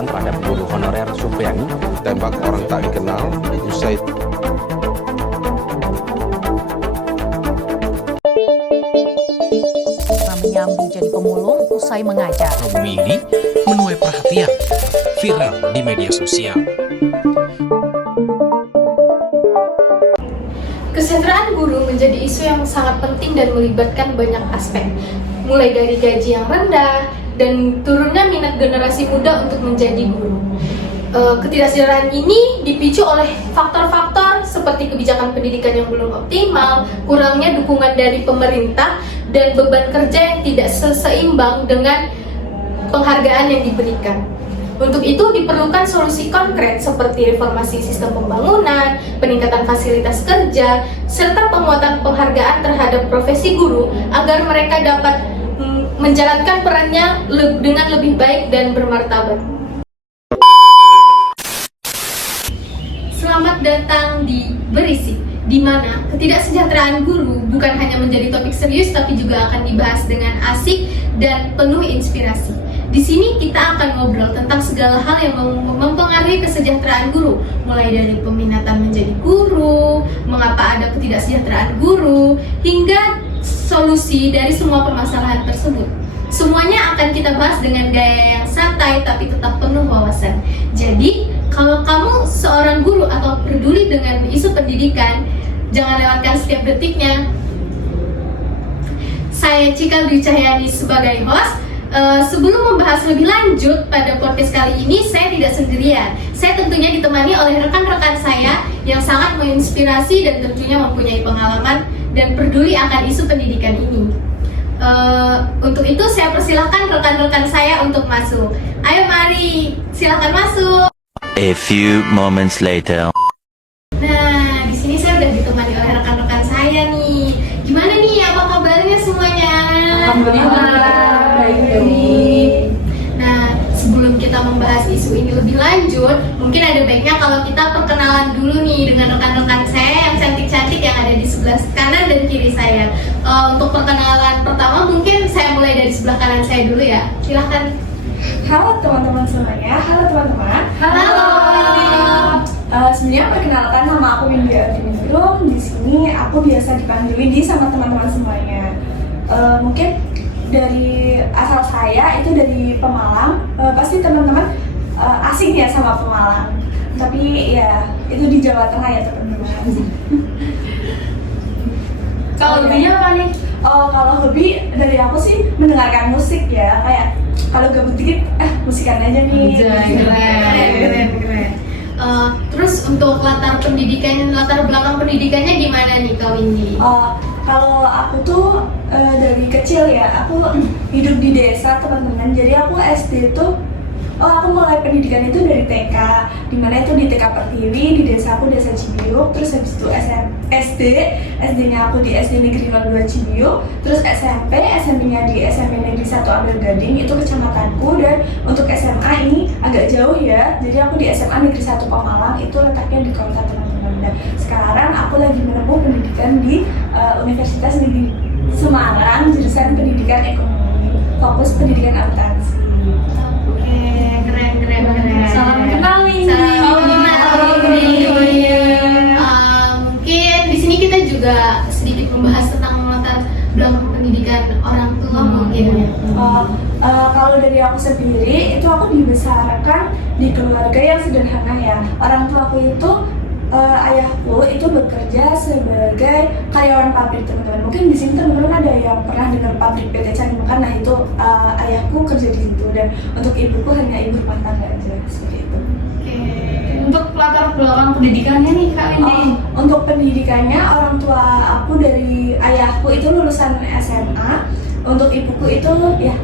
pemberhentian terhadap guru honorer Supriyani. Tembak orang tak dikenal usai menyambi jadi pemulung usai mengajar. Album ini menuai perhatian, viral di media sosial. Kesejahteraan guru menjadi isu yang sangat penting dan melibatkan banyak aspek, mulai dari gaji yang rendah dan turunnya minat generasi muda untuk menjadi guru. Ketidaksejahteraan ini dipicu oleh faktor-faktor seperti kebijakan pendidikan yang belum optimal, kurangnya dukungan dari pemerintah, dan beban kerja yang tidak seimbang dengan penghargaan yang diberikan. Untuk itu diperlukan solusi konkret seperti reformasi sistem pembangunan, peningkatan fasilitas kerja, serta penguatan penghargaan terhadap profesi guru agar mereka dapat menjalankan perannya dengan lebih baik dan bermartabat. Selamat datang di Berisi, di mana ketidaksejahteraan guru bukan hanya menjadi topik serius tapi juga akan dibahas dengan asik dan penuh inspirasi. Di sini kita akan ngobrol tentang segala hal yang mempengaruhi kesejahteraan guru, mulai dari peminatan menjadi guru, mengapa ada ketidaksejahteraan guru, hingga solusi dari semua permasalahan tersebut. Semuanya akan kita bahas dengan gaya yang santai tapi tetap penuh wawasan. Jadi, kalau kamu seorang guru atau peduli dengan isu pendidikan, jangan lewatkan setiap detiknya. Saya Cika Dwi Cahyani sebagai host. Sebelum membahas lebih lanjut pada podcast kali ini, saya tidak sendirian. Saya tentunya ditemani oleh rekan-rekan saya yang sangat menginspirasi dan tentunya mempunyai pengalaman dan peduli akan isu pendidikan ini. Untuk itu saya persilahkan rekan-rekan saya untuk masuk. Ayo mari, silakan masuk. A few moments later. Nah, di sini saya udah ditemani oleh rekan-rekan saya nih. Gimana nih? Apa kabarnya semuanya? Alhamdulillah. Nah, sebelum kita membahas isu ini lebih lanjut, mungkin ada baiknya kalau kita perkenalan dulu nih dengan rekan-rekan saya yang cantik-cantik yang ada di sebelah kanan dan kiri saya. Untuk perkenalan pertama mungkin saya mulai dari sebelah kanan saya dulu ya. Silahkan. Halo teman-teman semuanya, halo teman-teman. Halo. Sebenarnya perkenalkan, nama aku Windy Ardinurum. Di sini aku biasa dipanggil Windy sama teman-teman semuanya. Mungkin dari asal saya itu dari Pemalang. Pasti teman-teman asing ya sama Pemalang. Tapi ya itu di Jawa Tengah ya teman-teman. Kalau hobinya apa nih? Kalau hobi dari aku sih mendengarkan musik ya, kayak kalau gabut dikit, musikan aja nih. Keren. Terus untuk latar belakang pendidikannya gimana nih Kak Windy? Kalau aku tuh dari kecil ya, aku hidup di desa teman-teman. Jadi aku SD tuh, aku mulai pendidikan itu dari TK, dimana itu di TK Pertiwi, di desa aku desa Cibiuk. Terus habis itu SD-nya aku di SD Negeri 02 Cibiuk. Terus SMP-nya di SMP Negeri 1 Ambil Gading, itu kecamatanku. Dan untuk SMA ini agak jauh ya, jadi aku di SMA Negeri 1 Pemalang, itu letaknya di kota teman-teman. Dan sekarang aku lagi menempuh pendidikan di Universitas Negeri Semarang, jurusan Pendidikan Ekonomi, fokus pendidikan akuntansi. Keren. Salam kenal Windy. Mungkin di sini kita juga sedikit membahas tentang latar belakang pendidikan orang tua mungkin. Kalau dari aku sendiri, itu aku dibesarkan di keluarga yang sederhana ya. Orang tuaku itu ayahku itu bekerja sebagai karyawan pabrik teman-teman. Mungkin di sini teman-teman ada yang pernah dengar pabrik PT Canimukan. Nah itu ayahku kerja di situ, dan untuk ibuku hanya ibu rumah tangga aja seperti itu. Untuk latar belakang pendidikannya nih Kak Windy. Untuk pendidikannya, orang tua aku dari ayahku itu lulusan SMA. Untuk ibuku itu ya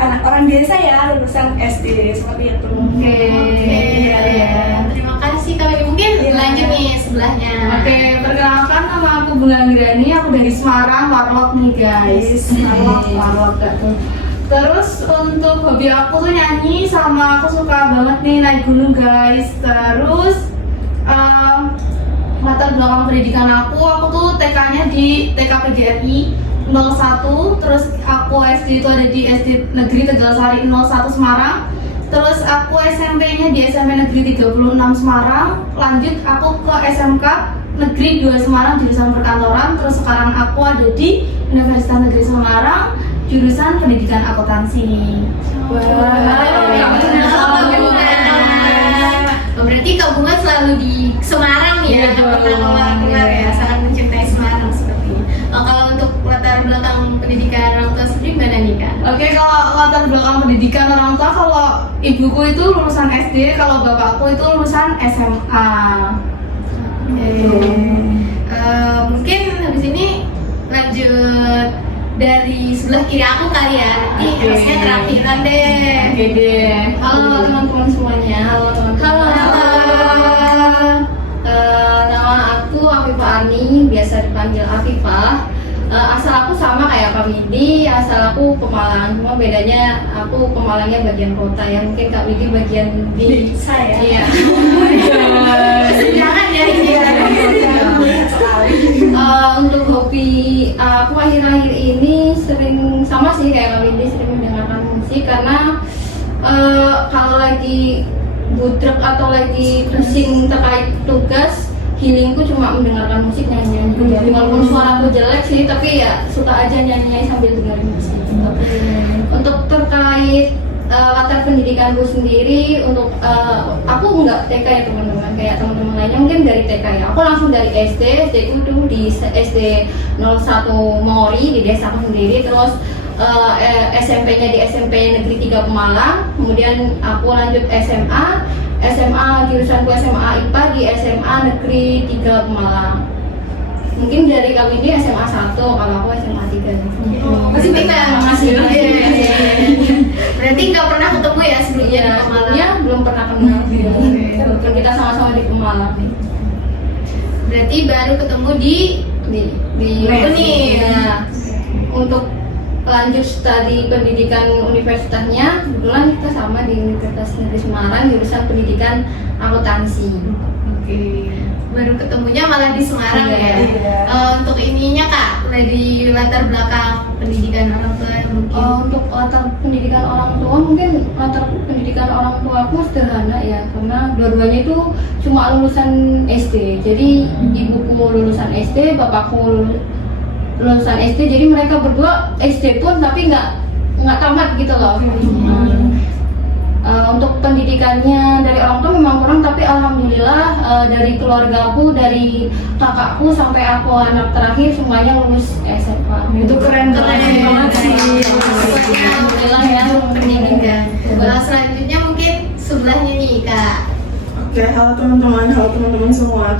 anak orang desa ya, lulusan SD seperti itu. Terima kasih Kak Windy. Mungkin lanjut nih sebelahnya. Oke, perkenalkan nama aku Bunga Anggirani, aku dari Semarang, Warlock nih guys. Warlock gak tuh. Terus untuk hobi aku tuh nyanyi, sama aku suka banget nih naik gunung guys. Terus latar belakang pendidikan aku tuh TK-nya di TK PGRI 01. Terus aku SD itu ada di SD Negeri Tegalsari 01 Semarang. Terus aku SMP-nya di SMP Negeri 36 Semarang. Lanjut aku ke SMK Negeri 2 Semarang jurusan perkantoran. Terus sekarang aku ada di Universitas Negeri Semarang jurusan pendidikan akuntansi. Berarti Kak Bunga selalu di Semarang ya, nggak pernah keluar ya, sangat mencintai Semarang sepertinya. Kalau untuk latar belakang pendidikan orang tua sendiri gimana nih Kak? Oke, kalau latar belakang pendidikan orang tua, kalau ibuku itu lulusan SD, kalau bapakku itu lulusan SMA. Mungkin habis ini lanjut dari sebelah kiri aku kali ya. Nanti harusnya terakhiran deh. Oke deh. Halo teman-teman semuanya. Halo teman-teman. Nama aku Afifah Arni, biasa dipanggil Afifah. Asal aku sama kayak Kak Widi, asal aku Pemalang. Cuma bedanya aku Pemalangnya bagian kota ya. Mungkin Kak Widi bagian di saya. Iya. Jangan ya. Untuk hobi aku akhir-akhir ini sering sama sih kayak Kak Widi, sering mendengarkan musik karena kalau lagi budrek atau lagi pusing terkait tugas, healingku cuma mendengarkan musik, nyanyi. Jadi walaupun suaraku jelek sih, tapi ya suka aja nyanyi sambil dengerin musik. Untuk terkait latar pendidikanku sendiri, untuk aku nggak TK ya teman-teman, kayak teman-teman lainnya mungkin dari TK ya. Aku langsung dari SD itu di SD 01 Mori di desa aku sendiri, terus SMP-nya di SMP Negeri 3 Pemalang, kemudian aku lanjut SMA jurusanku SMA IPA di SMA Negeri 3 Pemalang. Mungkin dari kami ini SMA 1, kalau aku SMA 3. Masih pindah. Masih. Berarti nggak pernah ketemu ya sebelumnya di Pemalang? Ya, belum pernah kenal. Walaupun kita sama-sama di Pemalang nih. Berarti baru ketemu di Uni. Ya. Untuk lanjut studi pendidikan universitasnya, kebetulan kita sama di Universitas Negeri Semarang jurusan pendidikan akuntansi. Oke. Baru ketemunya malah di Semarang ya. Untuk ininya Kak, dari latar belakang pendidikan orang tua mungkin. Untuk latar pendidikan orang tua, mungkin latar pendidikan orang tua aku sederhana ya, karena dua-duanya itu cuma lulusan SD. Jadi ibuku lulusan SD, bapakku lulusan SD, jadi mereka berdua SD pun tapi nggak tamat gitu loh. Untuk pendidikannya dari orang tua memang kurang, tapi alhamdulillah dari keluargaku, dari kakakku sampai aku anak terakhir semuanya lulus SMA. Itu keren banget sih. Alhamdulillah ya pendidikan. Selanjutnya mungkin sebelahnya nih Kak. Oke, halo teman-teman semua.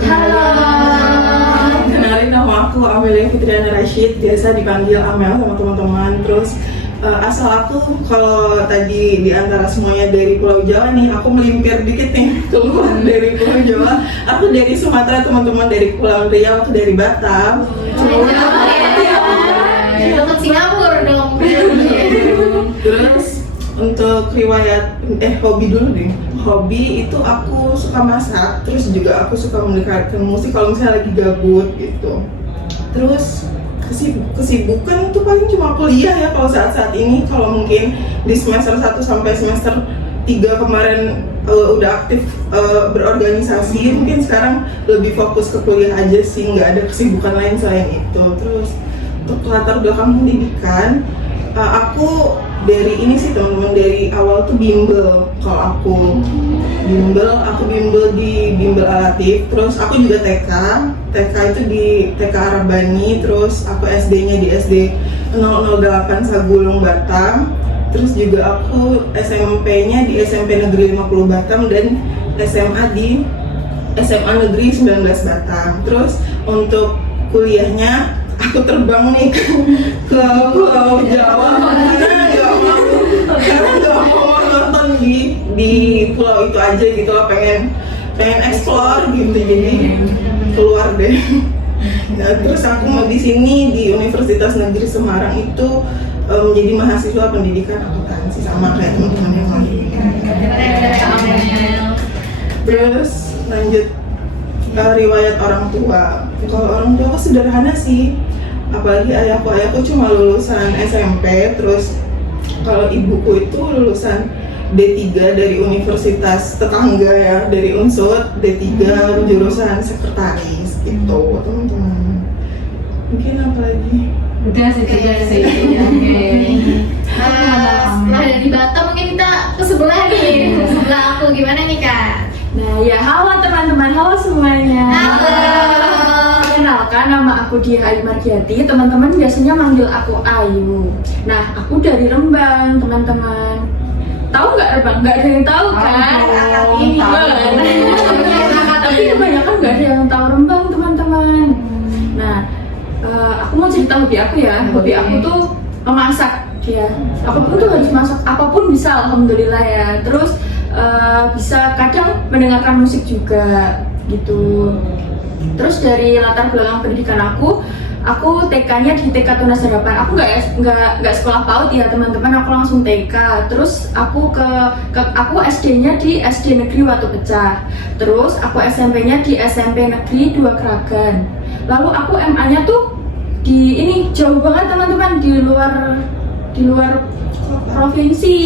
Kenalin, nama aku Amelia Fitriana Rashid, biasa dipanggil Amel sama teman-teman. Terus asal aku, kalau tadi di antara semuanya dari Pulau Jawa nih, aku melimpir dikit nih keluar dari Pulau Jawa. Aku dari Sumatera, teman-teman, dari Pulau Riau, aku dari Batam. Dekat Singapura dong. Terus untuk riwayat hobi dulu deh. Hobi itu aku suka masak, terus juga aku suka mendengarkan musik kalau misalnya lagi gabut gitu. Terus kesibukan tuh paling cuma kuliah ya kalau saat-saat ini. Kalau mungkin di semester 1 sampai semester 3 kemarin udah aktif berorganisasi, mungkin sekarang lebih fokus ke kuliah aja sih, nggak ada kesibukan lain selain itu. Terus untuk latar belakang pendidikan, aku dari ini sih teman-teman, dari awal tuh bimbel. Kalau aku bimbel di Bimbel Alatif, terus aku juga TK itu di TK Arabani, terus aku SD-nya di SD 008 Sagulung Batam, terus juga aku SMP-nya di SMP Negeri 50 Batam, dan SMA di SMA Negeri 19 Batam. Terus untuk kuliahnya aku terbang nih ke Pulau Jawa karena nggak mau nonton di pulau itu aja gitu loh, pengen explore gitu, jadi keluar deh. Nah, terus aku mau di sini di Universitas Negeri Semarang itu menjadi mahasiswa pendidikan akuntansi sama kayak teman-teman yang lain. Terus lanjut riwayat orang tua. Kalau orang tua aku sederhana sih, apalagi ayahku cuma lulusan SMP. Terus kalau ibuku itu lulusan D3 dari universitas tetangga ya, dari Unsud, D3 jurusan sekretaris gitu teman-teman. Mungkin apa lagi? Udah sih, oke. Setelah dari Batam mungkin kita ke sebelah nih, ke sebelah aku. Gimana nih Kak? Nah ya, halo teman-teman, halo semuanya. Halo. Kenalkan, nama aku Diah Ayu Margiati. Teman-teman biasanya manggil aku Ayu. Nah, aku dari Rembang, teman-teman. Tahu nggak Rembang? Nggak ada yang tahu kan? Ini tapi kebanyakan nggak ada yang tahu Rembang, teman-teman. Nah, aku mau cerita hobi aku ya. Hobi aku tuh memasak ya. Apapun tuh harus masak, apapun bisa, alhamdulillah ya. Terus bisa kadang mendengarkan musik juga gitu. Terus dari latar belakang pendidikan aku TK-nya di TK Tunas Harapan. Aku nggak sekolah PAUD ya teman-teman, aku langsung TK. Terus aku aku SD-nya di SD Negeri Watu Pecah. Terus aku SMP-nya di SMP Negeri 2 Kragan. Lalu aku MA-nya tuh di ini jauh banget teman-teman, di luar provinsi.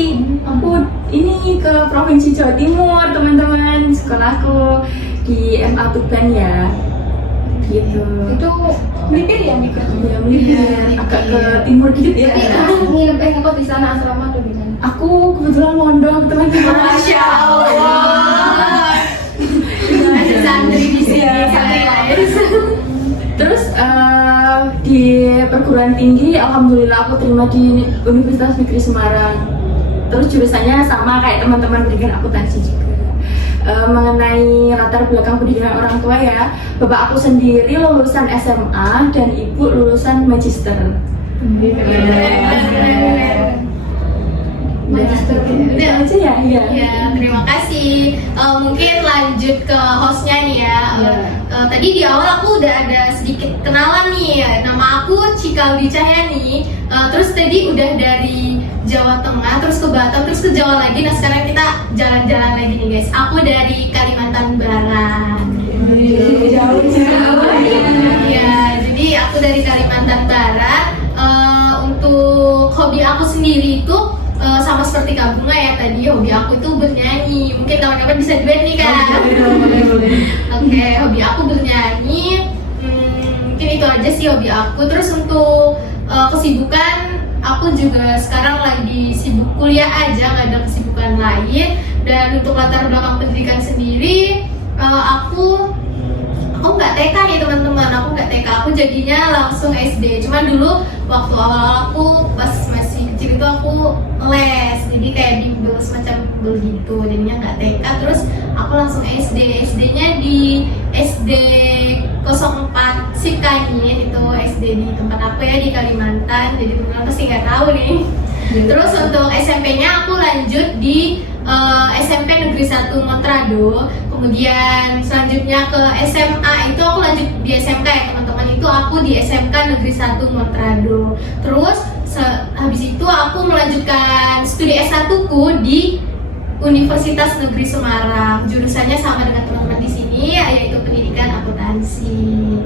Aku ini ke provinsi Jawa Timur teman-teman. Sekolahku di MA Tuban ya. Gitu. Itu Melipir ya, melipir. Agak ke timur dikit ya. nginep ngekos di sana asrama atau gimana? Aku kebetulan mondok teman-teman. Masya Allah. Ada santri di sini guys. Terus di perguruan tinggi, alhamdulillah aku terima di Universitas Negeri Semarang. Terus jurusannya sama kayak teman-teman pendidikan akuntansi juga. Mengenai latar belakang pendidikan orang tua ya, bapak aku sendiri lulusan SMA dan ibu lulusan magister. Magister. Udah aja ya, iya. Ya, terima kasih. Mungkin lanjut ke hostnya nih ya. Tadi di awal aku udah ada sedikit kenalan nih. Nama aku Cikaldi Cahyani. Terus tadi udah dari Jawa Tengah, terus ke Batam, terus ke Jawa lagi. Nah sekarang kita jalan-jalan lagi nih guys. Aku dari Kalimantan Barat. Jauh. Ya, jadi aku dari Kalimantan Barat. Untuk hobi aku sendiri itu sama seperti Kak Bunga ya tadi, hobi aku itu bernyanyi. Mungkin kawan-kawan bisa duet nih Kak. Oke, hobi aku bernyanyi. Mungkin itu aja sih hobi aku. Terus untuk kesibukan, aku juga sekarang lagi sibuk kuliah aja, nggak ada kesibukan lain. Dan untuk latar belakang pendidikan sendiri, aku nggak TK nih teman-teman. Aku nggak TK, aku jadinya langsung SD. Cuman dulu waktu awal aku pas masih kecil itu aku les, jadi kayak bimbel semacam bimbel gitu. Jadinya nggak TK, terus aku langsung SD. SD-nya di SD 04 Sikanyin, itu SD di tempat aku ya di Kalimantan. Jadi teman-teman pasti nggak tahu nih. Terus untuk SMP-nya aku lanjut di SMP Negeri 1 Montrado. Kemudian selanjutnya ke SMA itu aku lanjut di SMK ya teman-teman. Itu aku di SMK Negeri 1 Montrado. Terus habis itu aku melanjutkan studi S1-ku di Universitas Negeri Semarang. Jurusannya sama dengan teman-teman di sini, yaitu pendidikan akuntansi.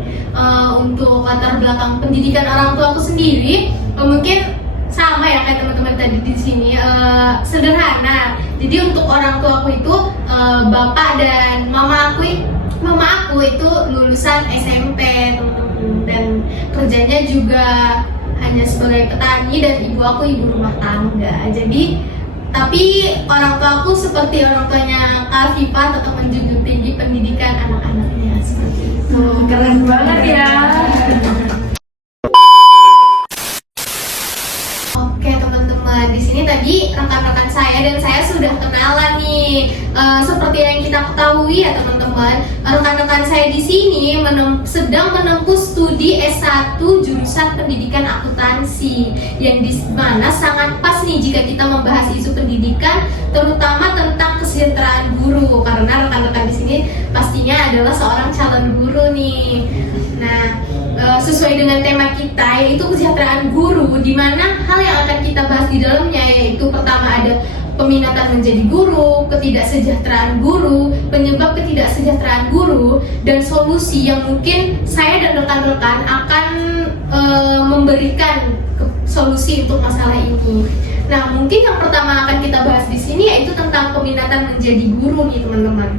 Untuk latar belakang pendidikan orang tua aku sendiri, mungkin sama ya kayak teman-teman tadi di sini, sederhana. Jadi untuk orang tua aku itu bapak dan mama aku itu lulusan SMP teman-teman, dan kerjanya juga hanya sebagai petani, dan ibu aku ibu rumah tangga. Jadi tapi orang tua aku seperti orang tuanya Kak Viva, tetap menjunjung tinggi pendidikan anak-anaknya seperti itu. Keren banget ya. Oke teman-teman, di sini tadi rekan-rekan saya dan saya sudah kenalan nih. Seperti yang kita ketahui ya teman-teman, rekan-rekan saya di sini sedang menempuh studi S1 jurusan pendidikan akuntansi, yang di mana sangat pas nih jika kita membahas isu pendidikan, terutama tentang kesejahteraan guru, karena rekan-rekan di sini pastinya adalah seorang calon guru nih. Nah, sesuai dengan tema kita yaitu kesejahteraan guru, di mana hal yang akan kita bahas di dalamnya yaitu pertama ada peminatan menjadi guru, ketidaksejahteraan guru, penyebab ketidaksejahteraan guru, dan solusi yang mungkin saya dan rekan-rekan akan memberikan solusi untuk masalah ini. Nah, mungkin yang pertama akan kita bahas di sini yaitu tentang peminatan menjadi guru nih teman-teman.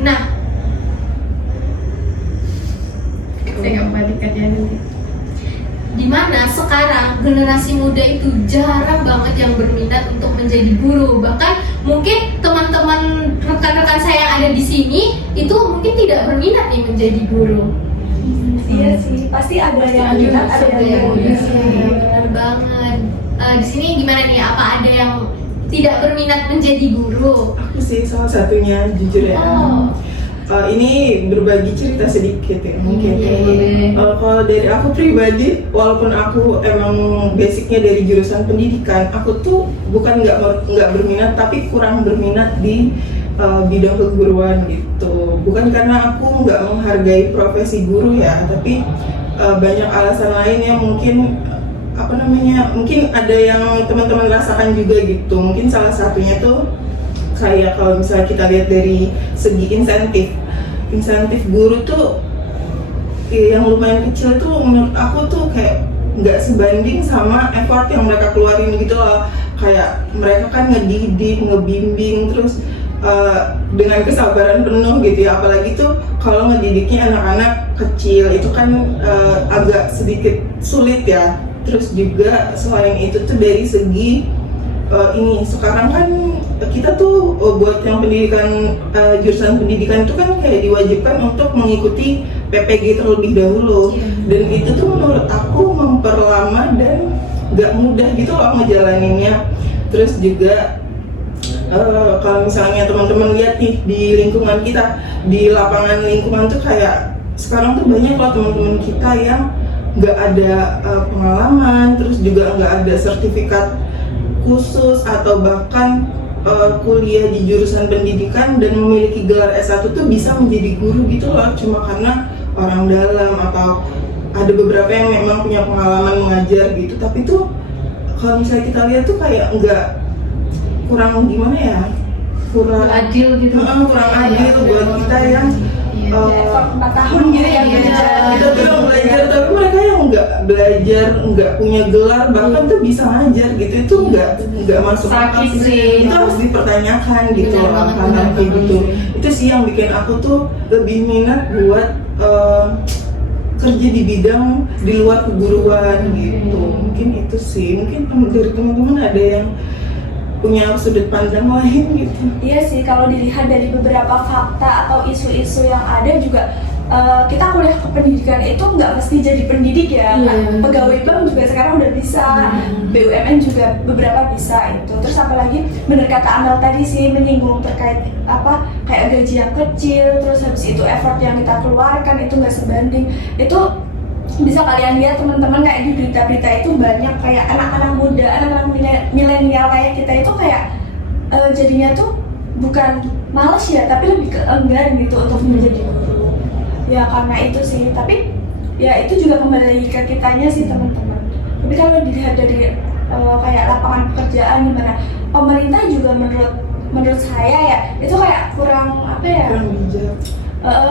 Nah, saya nggak balikan ya nanti. Dimana sekarang generasi muda itu jarang banget yang berminat untuk menjadi guru. Bahkan mungkin teman-teman rekan-rekan saya yang ada di sini itu mungkin tidak berminat nih menjadi guru. Iya sih, pasti ada yang minat, ada yang Iya, tidak. benar banget. Di sini gimana nih? Apa ada yang tidak berminat menjadi guru? Aku sih salah satunya, jujur ya. Ini berbagi cerita sedikit ya mungkin. Kalau dari aku pribadi, walaupun aku emang basicnya dari jurusan pendidikan, aku tuh bukan nggak berminat, tapi kurang berminat di bidang keguruan gitu. Bukan karena aku nggak menghargai profesi guru ya, tapi banyak alasan lain yang mungkin mungkin ada yang teman-teman rasakan juga gitu. Mungkin salah satunya tuh kayak kalau misalnya kita lihat dari segi insentif guru tuh yang lumayan kecil tuh menurut aku tuh kayak nggak sebanding sama effort yang mereka keluarin gitu loh. Kayak mereka kan ngedidik, ngebimbing, terus dengan kesabaran penuh gitu ya, apalagi tuh kalau ngedidiknya anak-anak kecil itu kan agak sedikit sulit ya. Terus juga selain itu tuh dari segi ini sekarang kan kita tuh buat yang pendidikan jurusan pendidikan itu kan kayak diwajibkan untuk mengikuti PPG terlebih dahulu, dan itu tuh menurut aku memperlama dan gak mudah gitu loh ngejalaninnya. Terus juga kalau misalnya teman-teman lihat nih di lingkungan kita, di lapangan lingkungan tuh kayak sekarang tuh banyak loh teman-teman kita yang nggak ada pengalaman, terus juga nggak ada sertifikat khusus atau bahkan kuliah di jurusan pendidikan dan memiliki gelar S1 tuh bisa menjadi guru gitu loh, cuma karena orang dalam atau ada beberapa yang memang punya pengalaman mengajar gitu. Tapi tuh kalau misalnya kita lihat tuh kayak kurang gimana ya, kurang adil gitu. Kurang adil buat kita yang 4 tahun gitu ya belajar. Kita tuh yang belajar, tapi mereka yang nggak belajar, nggak punya gelar, bahkan tuh bisa ngajar gitu, itu nggak masuk akal sih. Itu harus dipertanyakan gitu loh, hal kayak gitu. Itu sih yang bikin aku tuh lebih minat buat kerja di bidang di luar keguruan gitu. Mungkin itu sih, mungkin dari teman-teman ada yang punya sudut pandang lain gitu. Iya sih, kalau dilihat dari beberapa fakta atau isu-isu yang ada juga, kita kuliah ke pendidikan itu nggak mesti jadi pendidik ya. Pegawai bank juga sekarang udah bisa, BUMN juga beberapa bisa itu. Terus apalagi bener kata Amel tadi sih, menyinggung terkait kayak gaji yang kecil, terus habis itu effort yang kita keluarkan itu nggak sebanding. Itu bisa kalian lihat teman-teman kayak di berita-berita itu banyak kayak anak-anak muda, anak-anak milenial kayak kita itu kayak jadinya tuh bukan males ya, tapi lebih ke enggan gitu untuk menjadi guru. Ya karena itu sih, tapi ya itu juga kembali ke kitanya sih teman-teman. Tapi kalau dilihat dari kayak lapangan pekerjaan gimana, pemerintah juga menurut saya ya itu kayak kurang Kurang bijak.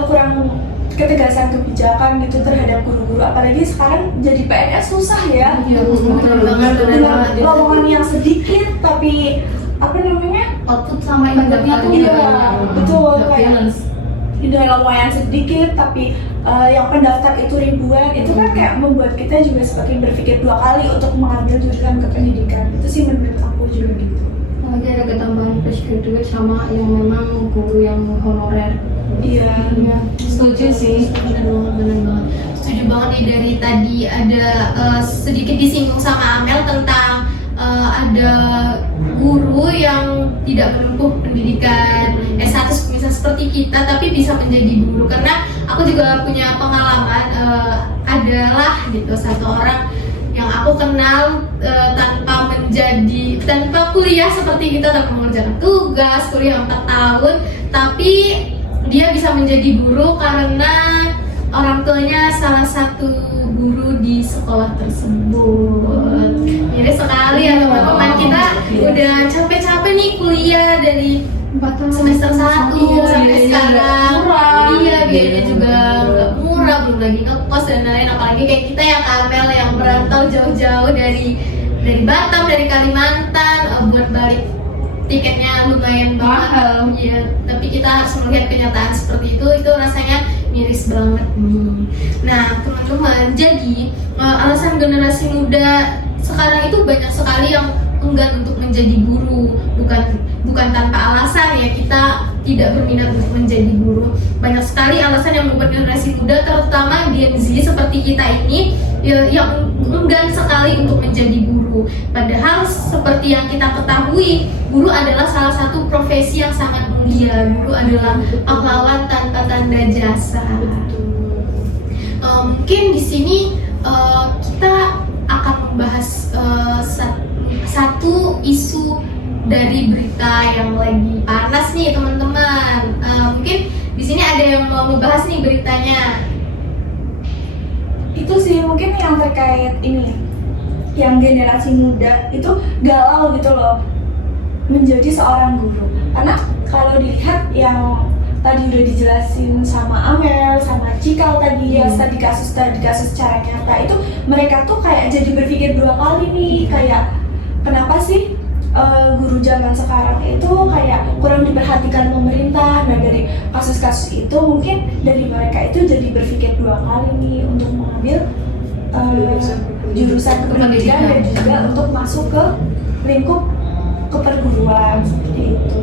Kurang ketegasan kebijakan gitu terhadap guru-guru, apalagi sekarang jadi PNS susah ya. Dengan lowongan yang sedikit tapi Output sama inputnya tuh betul, kayak dengan lowongan yang sedikit tapi yang pendaftar itu ribuan, itu kan kayak membuat kita juga semakin berpikir 2 kali untuk mengambil jurusan kependidikan. Itu sih menurut aku juga gitu. Lagi ada ketambahan fresh graduate sama yang memang guru yang honorer. Iya. Setuju sih. Benar banget. Setuju banget nih, dari tadi ada sedikit disinggung sama Amel tentang ada guru yang tidak menempuh pendidikan S1 misal seperti kita tapi bisa menjadi guru. Karena aku juga punya pengalaman, adalah gitu satu orang yang aku kenal tanpa kuliah seperti kita, tanpa mengerjakan tugas, kuliah 4 tahun, tapi dia bisa menjadi guru karena orang tuanya salah satu guru di sekolah tersebut. Jadi sekali ya teman-teman, kita udah capek-capek nih kuliah dari semester 1 sampai sekarang. Iya, biayanya juga nggak murah. murah, belum lagi ngekos dan lain-lain. Apalagi kayak kita yang Kamel yang merantau jauh-jauh dari Batam, dari Kalimantan, buat balik tiketnya lumayan mahal. Ya, tapi kita harus melihat kenyataan seperti itu rasanya miris banget nih. Nah teman-teman, jadi alasan generasi muda sekarang itu banyak sekali yang enggan untuk menjadi guru, bukan tanpa alasan ya kita tidak berminat untuk menjadi guru. Banyak sekali alasan yang membuat generasi muda, terutama Gen Z seperti kita ini yang enggan sekali untuk menjadi guru. Padahal seperti yang kita ketahui, guru adalah salah satu profesi yang sangat mulia. Guru adalah pahlawan tanpa tanda jasa. Mungkin di sini kita akan membahas satu isu dari berita yang lagi panas nih teman-teman. Mungkin di sini ada yang mau membahas nih beritanya. Itu sih mungkin yang terkait ini, yang generasi muda itu galau gitu loh menjadi seorang guru. Karena kalau dilihat yang tadi udah dijelasin sama Amel, sama Cikal tadi ya, tadi kasus secara nyata itu mereka tuh kayak jadi berpikir dua kali nih, kayak kenapa sih guru zaman sekarang itu kayak kurang diperhatikan pemerintah. Nah dari kasus-kasus itu mungkin dari mereka itu jadi berpikir dua kali nih untuk mengambil jurusan pendidikan dan juga untuk masuk ke lingkup keperguruan seperti itu.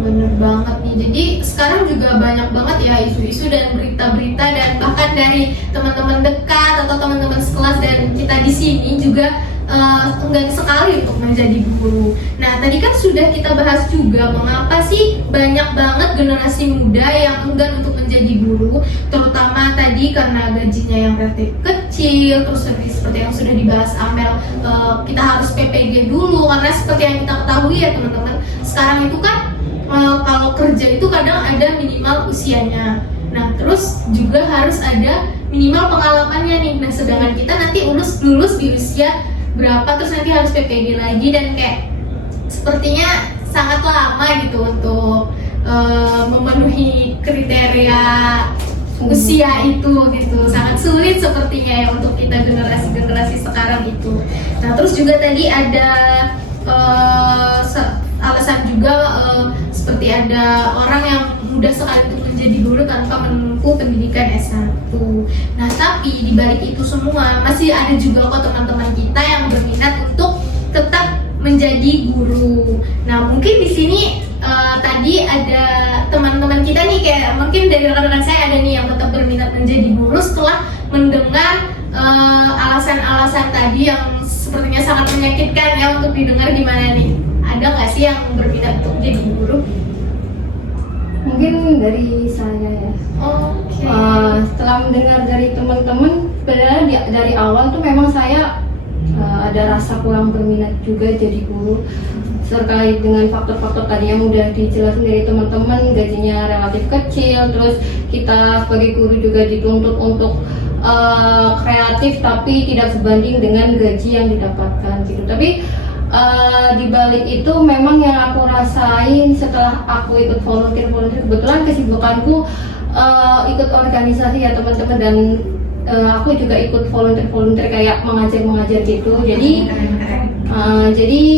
Bener banget nih, jadi sekarang juga banyak banget ya isu-isu dan berita-berita, dan bahkan dari teman-teman dekat atau teman-teman sekelas dan kita di sini juga enggan sekali untuk menjadi guru. Nah tadi kan sudah kita bahas juga mengapa sih banyak banget generasi muda yang enggan untuk menjadi guru, terutama tadi karena gajinya yang relatif kecil, terus seperti yang sudah dibahas Amel, kita harus PPG dulu karena seperti yang kita ketahui ya teman-teman, sekarang itu kan kalau kerja itu kadang ada minimal usianya. Nah terus juga harus ada minimal pengalamannya nih. Nah sedangkan kita nanti lulus di usia berapa, terus nanti harus PPG lagi, dan kayak sepertinya sangat lama gitu untuk memenuhi kriteria usia itu gitu. Sangat sulit sepertinya ya untuk kita generasi sekarang itu. Nah terus juga tadi ada alasan juga seperti ada orang yang mudah sekali untuk menjadi guru tanpa menempuh pendidikan S1. Nah tapi di balik itu semua masih ada juga kok teman-teman kita yang berminat untuk tetap menjadi guru. Nah mungkin di sini tadi ada teman-teman kita nih, kayak mungkin dari rekan-rekan saya ada nih yang tetap berminat menjadi guru setelah mendengar alasan-alasan tadi yang sepertinya sangat menyakitkan ya untuk didengar. Gimana nih? Ada nggak sih yang berminat untuk jadi guru? Mungkin dari saya ya. Oke. Setelah mendengar dari teman-teman, sebenarnya dari awal tuh memang saya ada rasa kurang berminat juga jadi guru, terkait dengan faktor-faktor tadi yang udah dijelasin dari teman-teman. Gajinya relatif kecil, terus kita sebagai guru juga dituntut untuk kreatif tapi tidak sebanding dengan gaji yang didapatkan gitu. Tapi di balik itu memang yang aku rasain setelah aku ikut volunteer, kebetulan kesibukanku ikut organisasi ya teman-teman, dan aku juga ikut volunteer kayak mengajar gitu. Jadi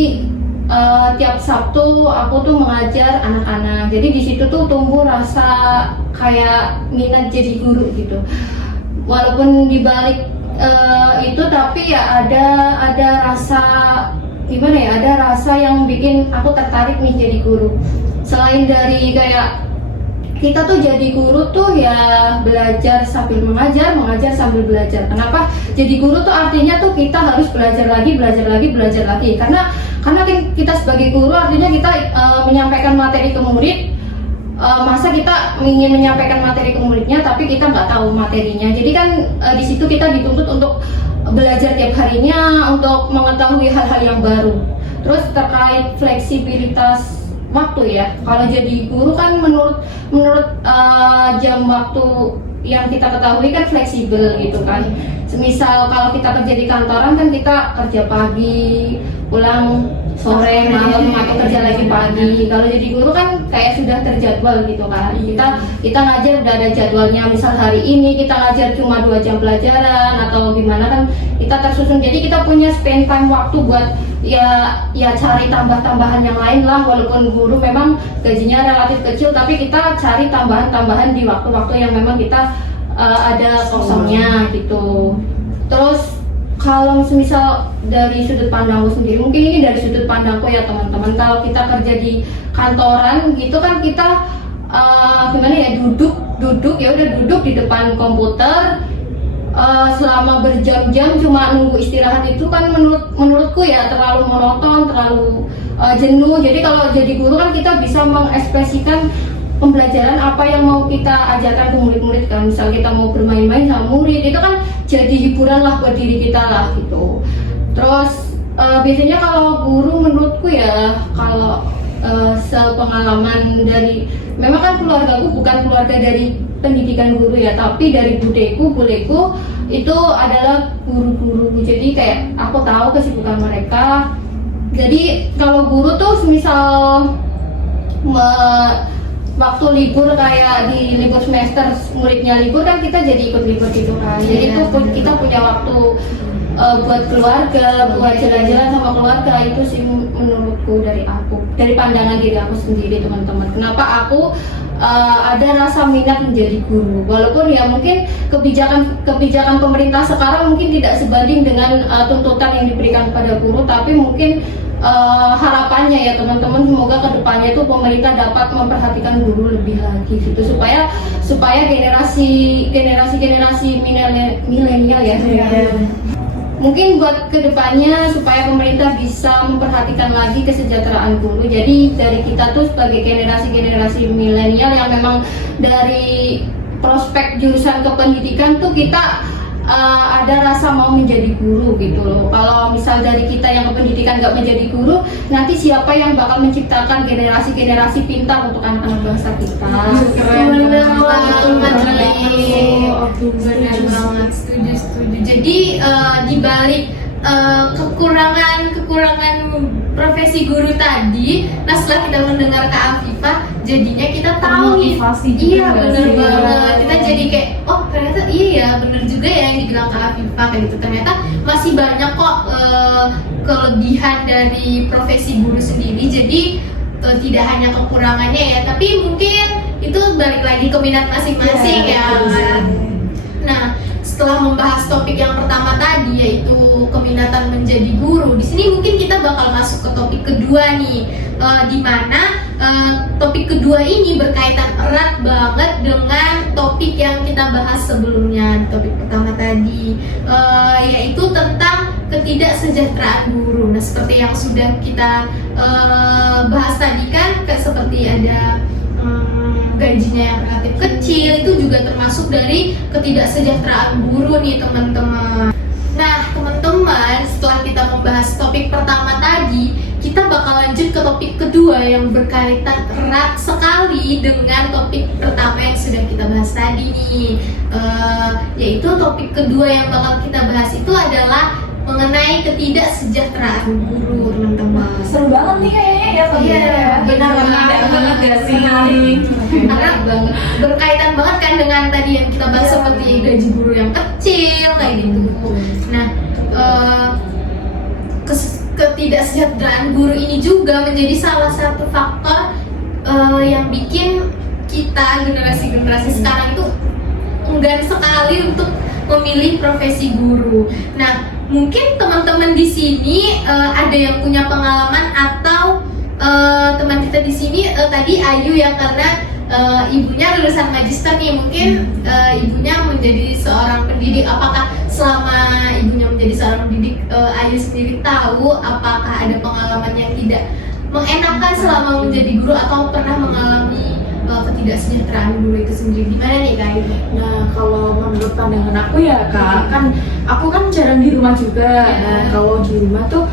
tiap Sabtu aku tuh mengajar anak-anak. Jadi di situ tuh tumbuh rasa kayak minat jadi guru gitu. Walaupun di balik itu tapi ya ada rasa gimana ya, ada rasa yang bikin aku tertarik nih jadi guru. Selain dari kayak kita tuh jadi guru tuh ya belajar sambil mengajar sambil belajar. Kenapa jadi guru tuh artinya tuh kita harus belajar lagi. Karena kita sebagai guru artinya kita menyampaikan materi ke murid. Masa kita ingin menyampaikan materi ke muridnya tapi kita nggak tahu materinya. Jadi kan di situ kita dituntut untuk belajar tiap harinya untuk mengetahui hal-hal yang baru. Terus terkait fleksibilitas waktu ya, kalau jadi guru kan menurut jam waktu yang kita ketahui kan fleksibel gitu kan. Semisal kalau kita kerja di kantoran kan kita kerja pagi, pulang sore, malam, atau kerja lagi pagi. Kalau jadi guru kan kayak sudah terjadwal gitu kan. Kita ngajar udah ada jadwalnya. Misal hari ini kita ngajar cuma 2 jam pelajaran atau gimana kan kita tersusun. Jadi kita punya spend time waktu buat ya cari tambah-tambahan yang lain lah. Walaupun guru memang gajinya relatif kecil, tapi kita cari tambahan-tambahan di waktu-waktu yang memang kita ada kosongnya gitu. Terus kalau semisal dari sudut pandangku sendiri, mungkin ini dari sudut pandangku ya teman-teman. Kalau kita kerja di kantoran gitu kan kita gimana ya, duduk ya udah duduk di depan komputer selama berjam-jam cuma nunggu istirahat. Itu kan menurutku ya terlalu monoton, terlalu jenuh. Jadi kalau jadi guru kan kita bisa mengekspresikan pembelajaran apa yang mau kita ajarkan ke murid-murid kan. Misal kita mau bermain-main sama murid, itu kan jadi hiburan lah buat diri kita lah gitu. Terus biasanya kalau guru menurutku ya, kalau sepengalaman dari, memang kan keluargaku bukan keluarga dari pendidikan guru ya, tapi dari budeku itu adalah guru-guru. Jadi kayak aku tahu kesibukan mereka. Jadi kalau guru tuh misal waktu libur kayak di libur semester muridnya libur kan kita jadi ikut libur gitu kan. Jadi itu kita punya waktu buat keluarga, buat jalan-jalan sama keluarga. Itu sih menurutku dari aku, dari pandangan diri aku sendiri teman-teman. Kenapa aku ada rasa minat menjadi guru, walaupun ya mungkin kebijakan pemerintah sekarang mungkin tidak sebanding dengan tuntutan yang diberikan kepada guru, tapi mungkin harapannya ya teman-teman, semoga kedepannya itu pemerintah dapat memperhatikan guru lebih lagi gitu, supaya generasi milenial ya, mungkin buat kedepannya supaya pemerintah bisa memperhatikan lagi kesejahteraan guru. Jadi dari kita tuh sebagai generasi milenial yang memang dari prospek jurusan kependidikan tuh kita ada rasa mau menjadi guru gitu loh. Kalau misal dari kita yang kependidikan nggak menjadi guru, nanti siapa yang bakal menciptakan generasi pintar untuk anak-anak bangsa kita? Bener banget, setuju. Jadi dibalik kekurangan profesi guru tadi, nah setelah kita mendengar Kak Afifah, jadinya kita tahu nih, iya bener banget, kita jadi kayak oh ternyata iya ya bener juga ya yang dibilang Kak Afifah kayak gitu. Ternyata masih banyak kok kelebihan dari profesi guru sendiri. Jadi tidak hanya kekurangannya ya, tapi mungkin itu balik lagi ke minat masing-masing ya. Nah, setelah membahas topik yang pertama tadi yaitu keminatan menjadi guru, di sini mungkin kita bakal masuk ke topik kedua nih, di mana topik kedua ini berkaitan erat banget dengan topik yang kita bahas sebelumnya. Topik pertama tadi yaitu tentang ketidaksejahteraan guru. Nah, seperti yang sudah kita bahas tadi kan, seperti ada gajinya yang relatif kecil, itu juga termasuk dari ketidaksejahteraan guru nih teman-teman. Nah teman-teman, setelah kita membahas topik pertama tadi, kita bakal lanjut ke topik kedua yang berkaitan erat sekali dengan topik pertama yang sudah kita bahas tadi nih, yaitu topik kedua yang bakal kita bahas itu adalah mengenai ketidaksejahteraan guru, teman-teman. Seru banget nih kayaknya ya. Iya, benar banget ya sih. Karena berkaitan banget kan dengan tadi yang kita bahas seperti gaji guru yang kecil kayak gitu. Nah, ketidaksejahteraan guru ini juga menjadi salah satu faktor yang bikin kita generasi sekarang itu enggan sekali untuk memilih profesi guru. Nah, mungkin teman-teman di sini ada yang punya pengalaman atau teman kita di sini tadi Ayu ya, karena ibunya lulusan magister nih, mungkin ibunya menjadi seorang pendidik. Apakah selama ibunya menjadi seorang pendidik, Ayu sendiri tahu apakah ada pengalaman yang tidak mengenakan selama menjadi guru atau pernah mengalami ketidaksejahteraan guru itu sendiri? Gimana nih Kak Ayu? Nah, kalau menurut pandangan aku ya Kak, kan aku kan jarang di rumah juga. Nah, kalau di rumah tuh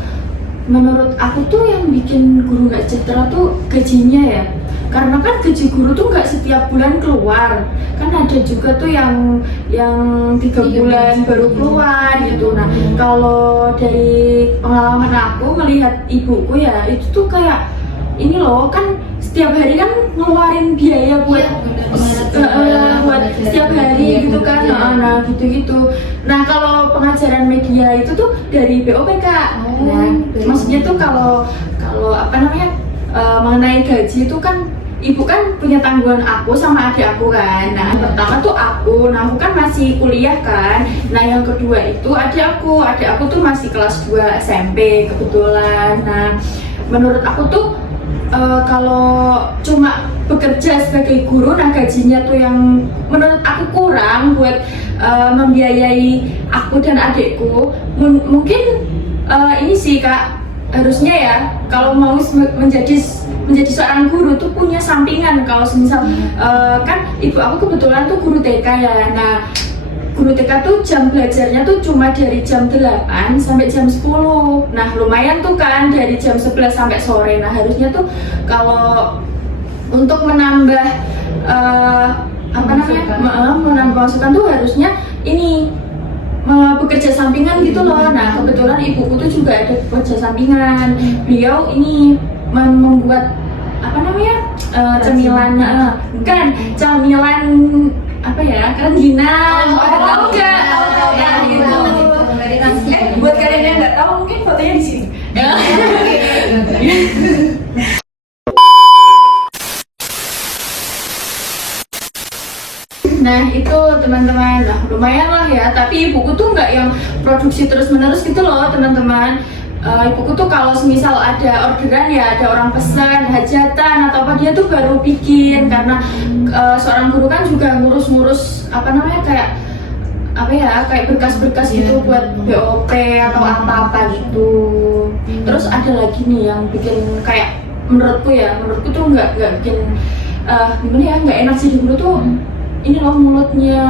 menurut aku tuh yang bikin guru gak sejahtera tuh gajinya ya. karena kan gaji guru tuh nggak setiap bulan keluar, kan ada juga tuh yang 3 bulan baru keluar gitu. Nah kalau dari pengalaman aku melihat ibuku ya, itu tuh kayak ini loh, kan setiap hari kan ngeluarin biaya buat buat setiap hari gitu kan. Nah gitu-gitu. Nah kalau pengajaran media itu tuh dari BOPK. Nah maksudnya tuh kalau apa namanya mengenai gaji itu kan ibu kan punya tanggungan aku sama adik aku kan. Nah pertama tuh aku kan masih kuliah kan. Nah yang kedua itu adik aku tuh masih kelas 2 SMP kebetulan. Nah menurut aku tuh kalau cuma bekerja sebagai guru, nah gajinya tuh yang menurut aku kurang buat membiayai aku dan adikku. Mungkin ini sih Kak, harusnya ya kalau mau menjadi seorang guru tuh punya sampingan. Kalau misal kan ibu aku kebetulan tuh guru TK ya. Nah guru TK tuh jam belajarnya tuh cuma dari jam 8 sampai jam 10. Nah lumayan tuh kan dari jam 11 sampai sore. Nah harusnya tuh kalau untuk menambah menambah masukan tuh harusnya ini bekerja sampingan gitu loh. Nah kebetulan ibuku tuh juga ada bekerja sampingan. Beliau ini membuat cemilan, bukan camilan apa ya, kerajinan. Tahu nggak? Ya gitu. Buat kalian yang nggak tahu mungkin fotonya di sini. Nah itu teman-teman, nah lumayan lah ya. Tapi ibuku tuh nggak yang produksi terus-menerus gitu loh teman-teman. Ibuku tuh kalau semisal ada orderan ya, ada orang pesan hajatan atau apa, dia tuh baru bikin. Karena seorang guru kan juga ngurus-ngurus kayak berkas-berkas gitu buat BOP atau apa-apa gitu. Terus ada lagi nih yang bikin kayak menurutku tuh nggak bikin gimana ya, nggak enak sih di guru tuh. Ini loh mulutnya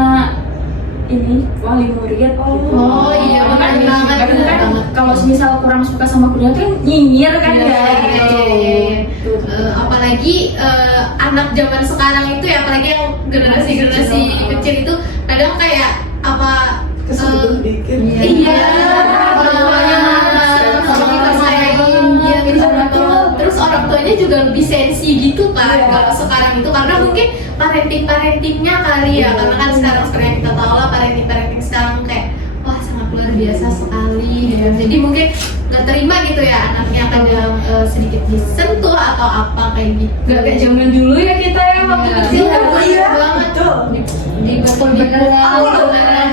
ini wali murid. Oh iya, benar banget. Kan kalau misal kurang suka sama gurunya kan nyinyir kan ya. Apalagi anak zaman sekarang itu ya, apalagi yang generasi kecil itu kadang kayak apa kesel dikit. Iya. Kalau kita sayangin dia gitu, terus orang tuanya juga lebih sensi gitu kan. Kalau sekarang itu karena mungkin parentingnya kali ya, karena kan sekarang seperti yang kita tahu lah, parenting sekarang kayak wah sangat luar biasa sekali gitu. Jadi mungkin nggak terima gitu ya anaknya kadang sedikit disentuh atau apa kayak gitu. Nggak kayak zaman dulu ya kita ya waktu kecil. Iya banget tuh. Di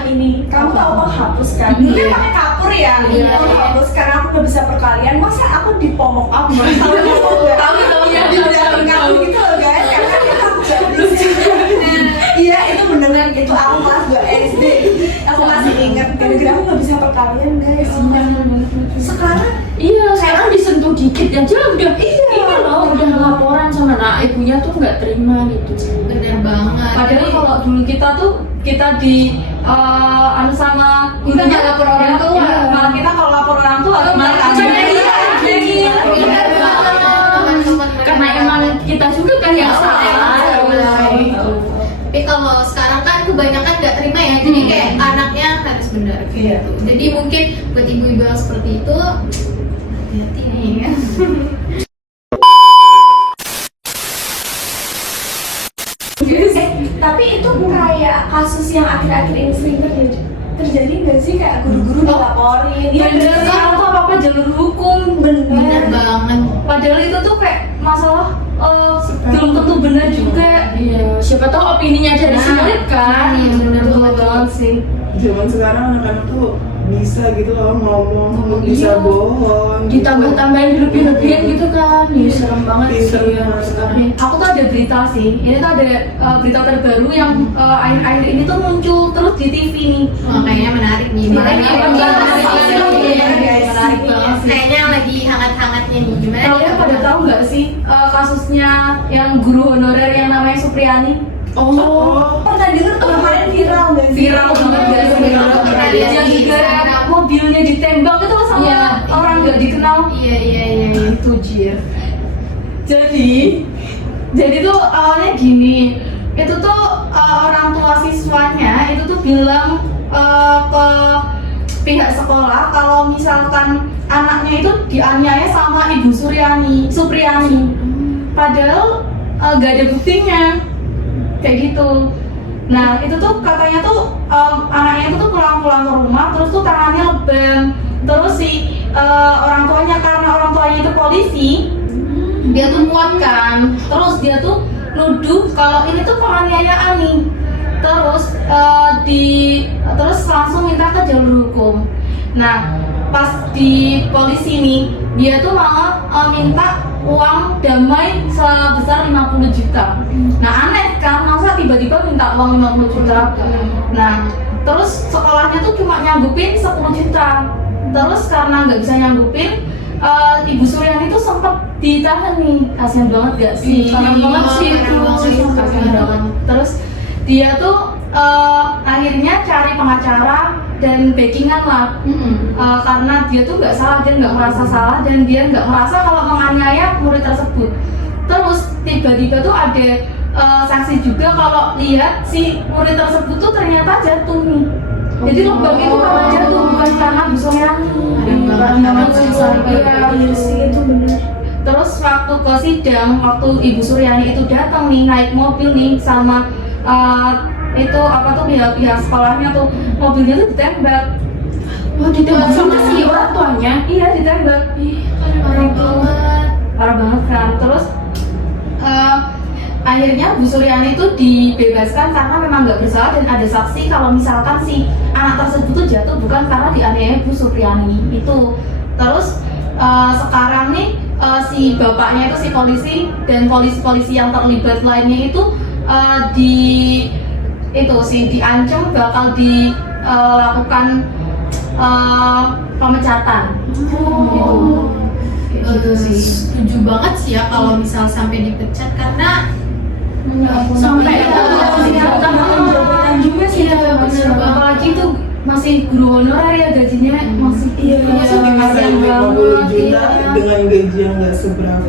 Ini kamu tahu menghapus kan? Dulu kan pakai kapur ya. Menghapus sekarang aku udah bisa perkalian. Masa aku di pomok up? Tahu ya di dalam kapur gitu loh guys. Karena kita belum. Iya itu beneran gitu. Aku kelas 2 SD. Aku masih ingat. Gara-gara aku nggak bisa perkalian guys. Sekarang disentuh dikit aja udah ini loh, udah laporan sama ibunya tuh nggak terima gitu. Bener banget. Padahal kalau dulu kita di sama gurunya lapor orang tua, malah kita kalau lapor orang tua malah karena emang kita juga kan yang salah. Tapi kalau sekarang kan kebanyakan nggak terima ya, jadi kayak anaknya harus benar gitu. Jadi mungkin buat ibu-ibu yang seperti itu hati-hati nih. Tapi itu kayak kasus yang akhir-akhir ini sering terjadi nggak sih, kayak guru-guru dilaporin? bener, sekarang tuh apa-apa jalur hukum. Bener banget. Padahal itu tuh kayak masalah belum tentu benar juga. Iya, siapa tahu opininya dari murid kan. Bener banget sih. Zaman sekarang anak-anak tuh bisa gitu loh ngomong, bisa bohong. Ditambah-tambahin lebih-lebihin gitu kan. Iya, serem banget sih sekarang. Aku tuh ada berita sih. Ini tuh ada berita terbaru yang akhir-akhir ini tuh muncul terus di TV nih. Kayaknya menarik nih. Menarik banget. Kayaknya lagi hangat-hangatnya nih. Gimana? Kalian pada tahu nggak sih kasusnya yang guru honorer yang namanya Supriyani? Pernah denger tuh kemarin viral banget. Viral banget guys. Yang gara mobilnya ditembak itu sama orang nggak dikenal. Iya. Itu jir. Jadi Jadi tuh awalnya gini, itu tuh orang tua siswanya itu tuh bilang ke pihak sekolah kalau misalkan anaknya itu dianiaya sama Ibu Supriyani. Padahal gak ada buktinya, kayak gitu. Nah itu tuh katanya tuh anaknya itu tuh pulang-pulang ke rumah, terus tuh tangannya lebam. Terus si orang tuanya, karena orang tuanya itu polisi, dia tuh kuat kan. Terus dia tuh nuduh kalau ini tuh penganiayaan nih. Terus langsung minta ke jalur hukum. Nah pas di polisi nih, dia tuh malah minta uang damai sebesar 50 juta. Nah aneh kan, masa tiba-tiba minta uang 50 juta. Nah terus sekolahnya tuh cuma nyanggupin 10 juta. Terus karena nggak bisa nyanggupin, Ibu Suryani tuh sempat ditahan nih. Kasian banget gak sih? Kasian banget sih itu. Kasian banget. Terus dia tuh akhirnya cari pengacara dan backingan lah. Karena dia tuh nggak salah, dia nggak merasa salah, dan dia nggak merasa kalau menganiaya murid tersebut. Terus tiba-tiba tuh ada saksi juga kalau lihat si murid tersebut tuh ternyata jatuh nih. Jadi lubang itu karena jatuh, bukan karena Bu Suryani. Itu benar. Terus waktu ke sidang, waktu Ibu Suryani itu datang nih naik mobil nih sama itu apa tuh pihak sekolahnya tuh, mobilnya tuh ditembak. Oh, ditembak sama si orang tuanya? Iya, ditembak. Parah banget kan. Terus akhirnya Bu Suryani itu dibebaskan karena memang nggak bersalah, dan ada saksi kalau misalkan si anak tersebut tuh jatuh bukan karena dianiaya Bu Suryani itu. Terus sekarang nih si bapaknya itu, si polisi dan polisi-polisi yang terlibat lainnya itu diancam bakal dilakukan pemecatan. Gitu sih. Setuju banget sih ya kalau misal sampai dipecat, karena Sampai jabatan juga sih ya, bener. Apalagi itu masih guru honorer ya, gajinya masih Kasihan banget dengan gaji yang nggak seberapa.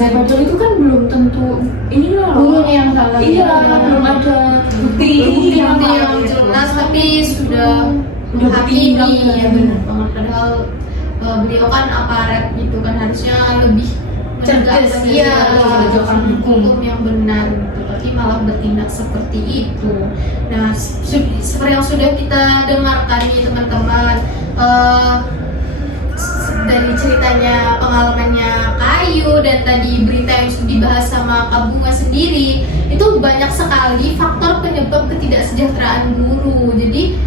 Nah, padahal itu kan belum tentu ini loh Gurunya yang salah. iya, belum ada bukti yang jelas, tapi sudah hakimi ya, benar banget. Padahal beliau kan aparat gitu kan, harusnya lebih cerdas ya, menegakkan hukum yang benar gitu, tapi malah bertindak seperti itu. Nah, seperti yang sudah kita dengarkan nih teman-teman, dari ceritanya, pengalamannya Kayu, dan tadi berita yang sudah dibahas sama Kak Bunga sendiri, itu banyak sekali faktor penyebab ketidaksejahteraan guru. Jadi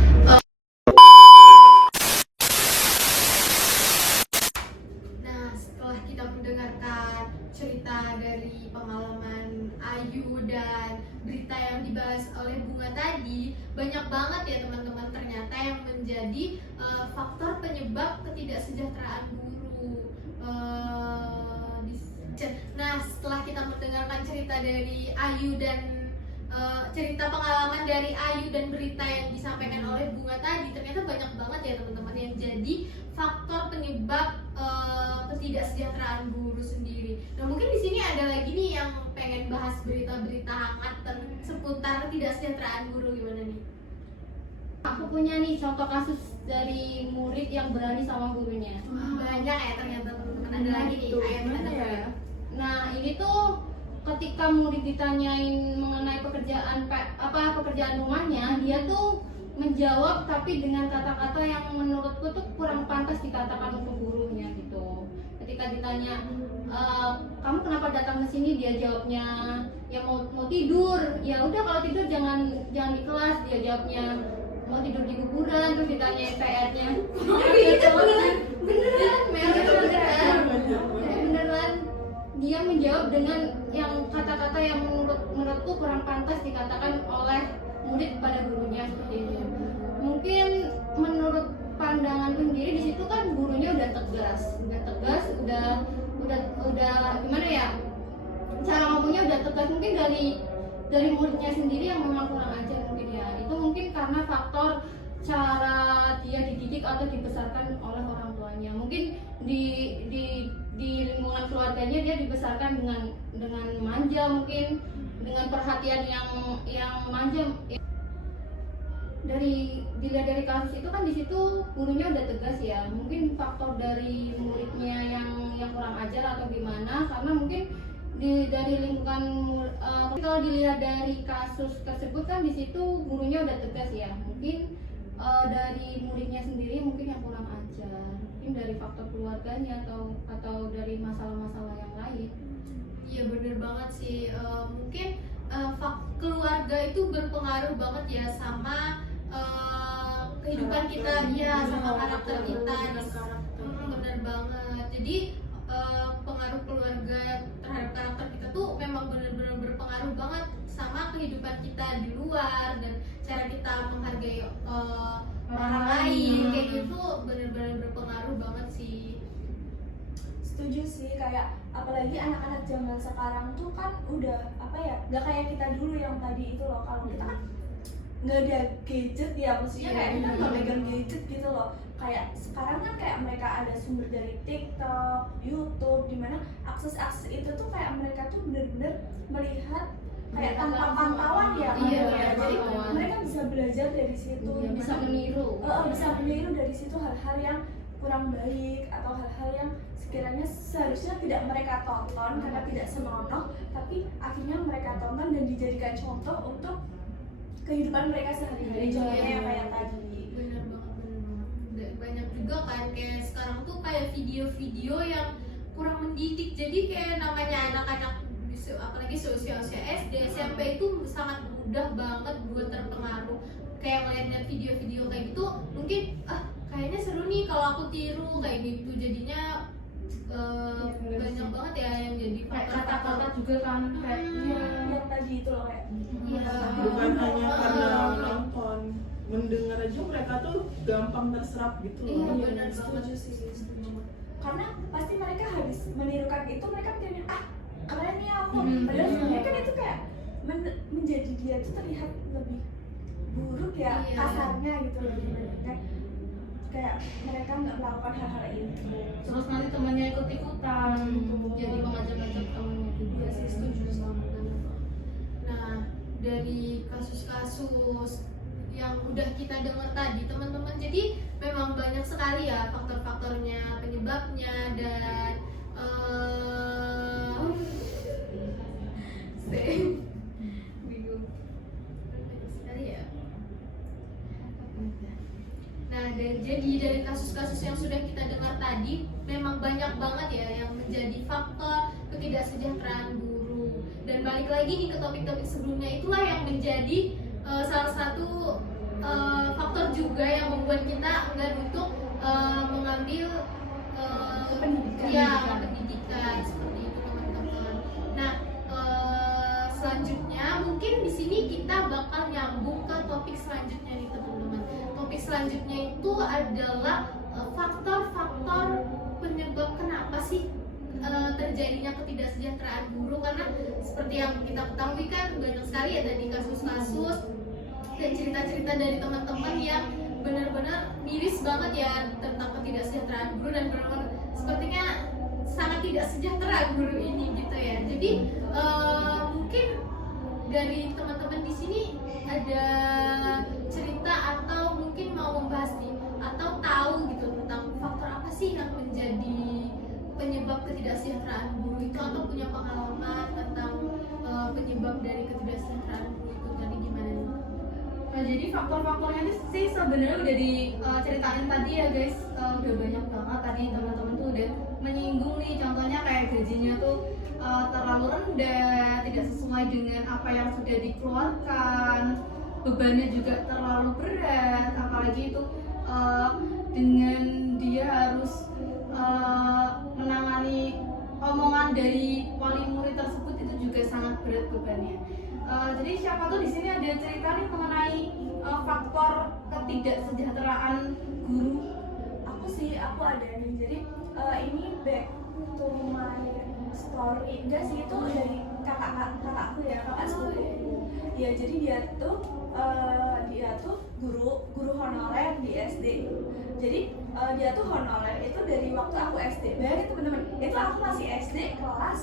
kita mendengarkan cerita dari pengalaman Ayu dan berita yang dibahas oleh Bunga tadi, banyak banget ya teman-teman ternyata yang menjadi faktor penyebab ketidaksejahteraan guru. Nah, setelah kita mendengarkan cerita dari Ayu dan cerita pengalaman dari Ayu dan berita yang disampaikan oleh Bunga tadi, ternyata banyak banget ya teman-teman yang jadi faktor penyebab ketidaksejahteraan guru sendiri. Nah, mungkin di sini ada lagi nih yang pengen bahas berita-berita hangat seputar ketidaksejahteraan guru, gimana nih? Aku punya nih contoh kasus dari murid yang berani sama gurunya. Banyak ya ternyata teman-teman. Ada lagi nih, ayat. Nah, ini tuh ketika murid ditanyain mengenai pekerjaan rumahnya, dia tuh menjawab tapi dengan kata-kata yang menurutku tuh kurang pantas dikatakan untuk gurunya gitu. Ketika ditanya, kamu kenapa datang ke sini, dia jawabnya ya mau tidur. Ya udah kalau tidur jangan di kelas. Dia jawabnya mau tidur di kuburan. Terus ditanya PR-nya. Beneran. Dia menjawab dengan yang kata-kata yang menurutku kurang pantas dikatakan oleh murid kepada gurunya seperti itu. Mungkin menurut pandangan sendiri di situ kan gurunya udah tegas, udah gimana ya? Cara ngomongnya udah tegas. Mungkin dari muridnya sendiri yang memang kurang ajar mungkin ya. Itu mungkin karena faktor cara dia dididik atau dibesarkan oleh orang tuanya. Mungkin di lingkungan keluarganya dia dibesarkan dengan manja, mungkin dengan perhatian yang manja. Dilihat dari kasus itu kan di situ gurunya udah tegas ya, mungkin faktor dari muridnya yang kurang ajar atau gimana, karena mungkin dari lingkungan kalau dilihat dari kasus tersebut kan di situ gurunya udah tegas ya, mungkin dari muridnya sendiri mungkin yang kurang ajar, mungkin dari faktor keluarganya atau dari masalah-masalah yang lain. Iya bener banget sih, mungkin keluarga itu berpengaruh banget ya sama kehidupan kita, ya sama karakter kita. Bener banget. Jadi pengaruh keluarga terhadap karakter kita tuh memang bener-bener berpengaruh banget sama kehidupan kita di luar, dan cara kita menghargai orang lain kayak gitu bener-bener berpengaruh banget sih. Setuju sih, kayak apalagi anak-anak zaman sekarang tuh kan udah nggak kayak kita dulu yang tadi itu loh. Kalau kita kan nggak ada gadget ya, maksudnya kayak kita nggak megang gadget gitu loh. Kayak sekarang kan kayak mereka ada sumber dari TikTok, YouTube, dimana akses itu tuh kayak mereka tuh bener-bener melihat kayak tanpa pantauan ya. Jadi mereka bisa belajar dari situ, Bisa meniru dari situ hal-hal yang kurang baik atau hal-hal yang sekiranya seharusnya tidak mereka tonton karena tidak senonoh, tapi akhirnya mereka tonton dan dijadikan contoh untuk kehidupan mereka sehari-hari. Contohnya kayak tadi. Bener banget. Banyak juga kan kayak sekarang tuh kayak video-video yang kurang mendidik. Jadi kayak namanya anak-anak apalagi usia SD, SMP itu sangat mudah banget buat terpengaruh. Kayak ngeliat video-video kayak gitu, mungkin kayaknya seru nih kalau aku tiru kayak gitu. Jadinya banyak banget ya yang jadi kata-kata juga kan kayak yang tadi itu loh kayak bukan hanya karena nonton, mendengar aja mereka tuh gampang terserap gitu loh. Iya benar setuju sih, setuju. Karena pasti mereka habis menirukan itu, mereka mikirnya keren nih aku, padahal sebenarnya kan itu kayak menjadi dia tuh terlihat lebih buruk ya, kasarnya gitu loh dibandingkan kayak mereka nggak melakukan hal-hal itu. terus nanti temannya ikut-ikutan Jadi mengajak-ajak temannya juga Iya sih, setuju sama. Nah, dari kasus-kasus yang udah kita dengar tadi teman-teman, jadi memang banyak sekali ya faktor-faktornya, penyebabnya, dan bingung sekali ya. Nah, dan jadi dari kasus-kasus yang sudah kita dengar tadi, memang banyak banget ya yang menjadi faktor ketidaksejahteraan guru. Dan balik lagi nih ke topik-topik sebelumnya, itulah yang menjadi salah satu faktor juga yang membuat kita enggan untuk mengambil pendidikan seperti itu teman-teman. Nah, selanjutnya mungkin di sini kita bakal nyambung ke topik selanjutnya nih teman-teman. Topik selanjutnya itu adalah faktor-faktor penyebab kenapa sih terjadinya ketidaksejahteraan guru, karena seperti yang kita ketahui kan banyak sekali ya tadi kasus-kasus dan cerita-cerita dari teman-teman yang benar-benar miris banget ya tentang ketidaksejahteraan guru, dan benar-benar sepertinya sangat tidak sejahtera guru ini gitu ya. Jadi mungkin dari teman-teman di sini ada cerita atau mungkin mau membahas nih atau tahu gitu tentang faktor apa sih yang menjadi penyebab ketidaksejahteraan guru itu, atau punya pengalaman tentang penyebab dari ketidaksejahteraan guru itu tadi gimana nih? Nah, jadi faktor-faktornya itu sih sebenarnya udah diceritain tadi ya guys, udah banyak banget tadi teman-teman tuh udah menyinggung nih, contohnya kayak gajinya tuh terlalu rendah, tidak sesuai dengan apa yang sudah dikeluarkan, bebannya juga terlalu berat, apalagi itu dengan dia harus menangani omongan dari wali murid tersebut, itu juga sangat berat bebannya. Jadi siapa tuh di sini ada cerita nih mengenai faktor ketidaksejahteraan guru? Aku ada nih. Jadi ini back to my story. Enggak sih, itu dari kakakku ya, kakak sepupuku. Ya jadi dia tuh guru honorer di SD. Jadi dia tuh honorer itu dari waktu aku SD. Bayangin teman-teman, itu aku masih SD kelas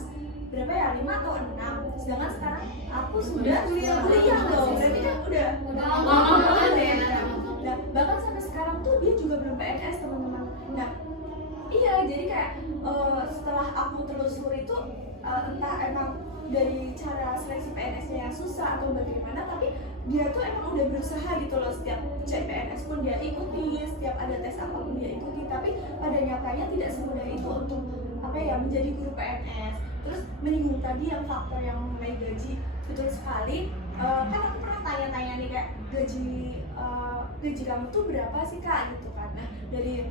berapa ya, 5 atau 6, sedangkan sekarang aku sudah kuliah loh, berarti kan udah lama banget ya. Nah, bahkan sampai sekarang tuh dia juga belum PNS teman-teman. Nah, iya, jadi kayak setelah aku telusuri itu entah emang dari cara seleksi PNS-nya yang susah atau bagaimana, tapi dia tuh emang udah berusaha gitu loh, setiap CPNS pun dia ikuti, setiap ada tes apapun dia ikuti, tapi pada nyatanya tidak semudah itu untuk menjadi guru PNS. Terus menyinggung tadi yang faktor yang mengenai gaji, betul sekali. Kan aku pernah tanya-tanya nih kayak gaji kamu tuh berapa sih kak gitu kan. Nah, dari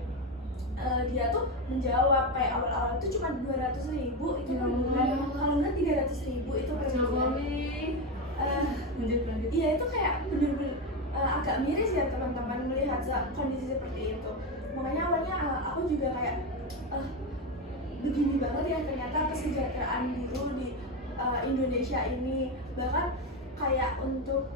dia tuh menjawab kayak awal-awal itu cuma 200.000 itu per bulan, kalau enggak 300.000 itu per bulan. Iya, itu kayak bener-bener agak miris ya teman-teman melihat kondisi seperti itu. Makanya awalnya aku juga kayak begini banget ya ternyata kesejahteraan guru di Indonesia ini. Bahkan kayak untuk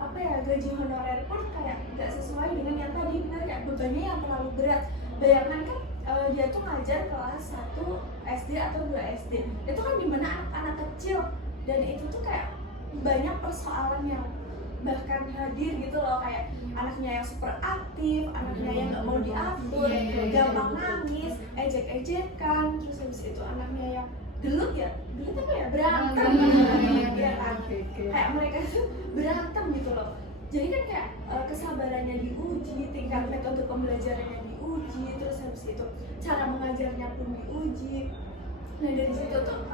gaji honorer pun kayak nggak sesuai dengan yang tadi, benar kayak bebannya yang terlalu berat. Bayangkan kan dia tuh ngajar kelas 1 SD atau 2 SD, itu kan dimana anak-anak kecil, dan itu tuh kayak banyak persoalan yang bahkan hadir gitu loh, kayak anaknya yang super aktif, anaknya yang nggak mau diatur, gampang nangis, ejek-ejekan, terus habis itu anaknya yang gelut berantem ya kan, kayak mereka tuh berantem gitu loh. Jadi kan kayak kesabarannya diuji, tingkat metode pembelajarannya diuji, terus habis itu cara mengajarnya pun diuji. Nah, dari situ tuh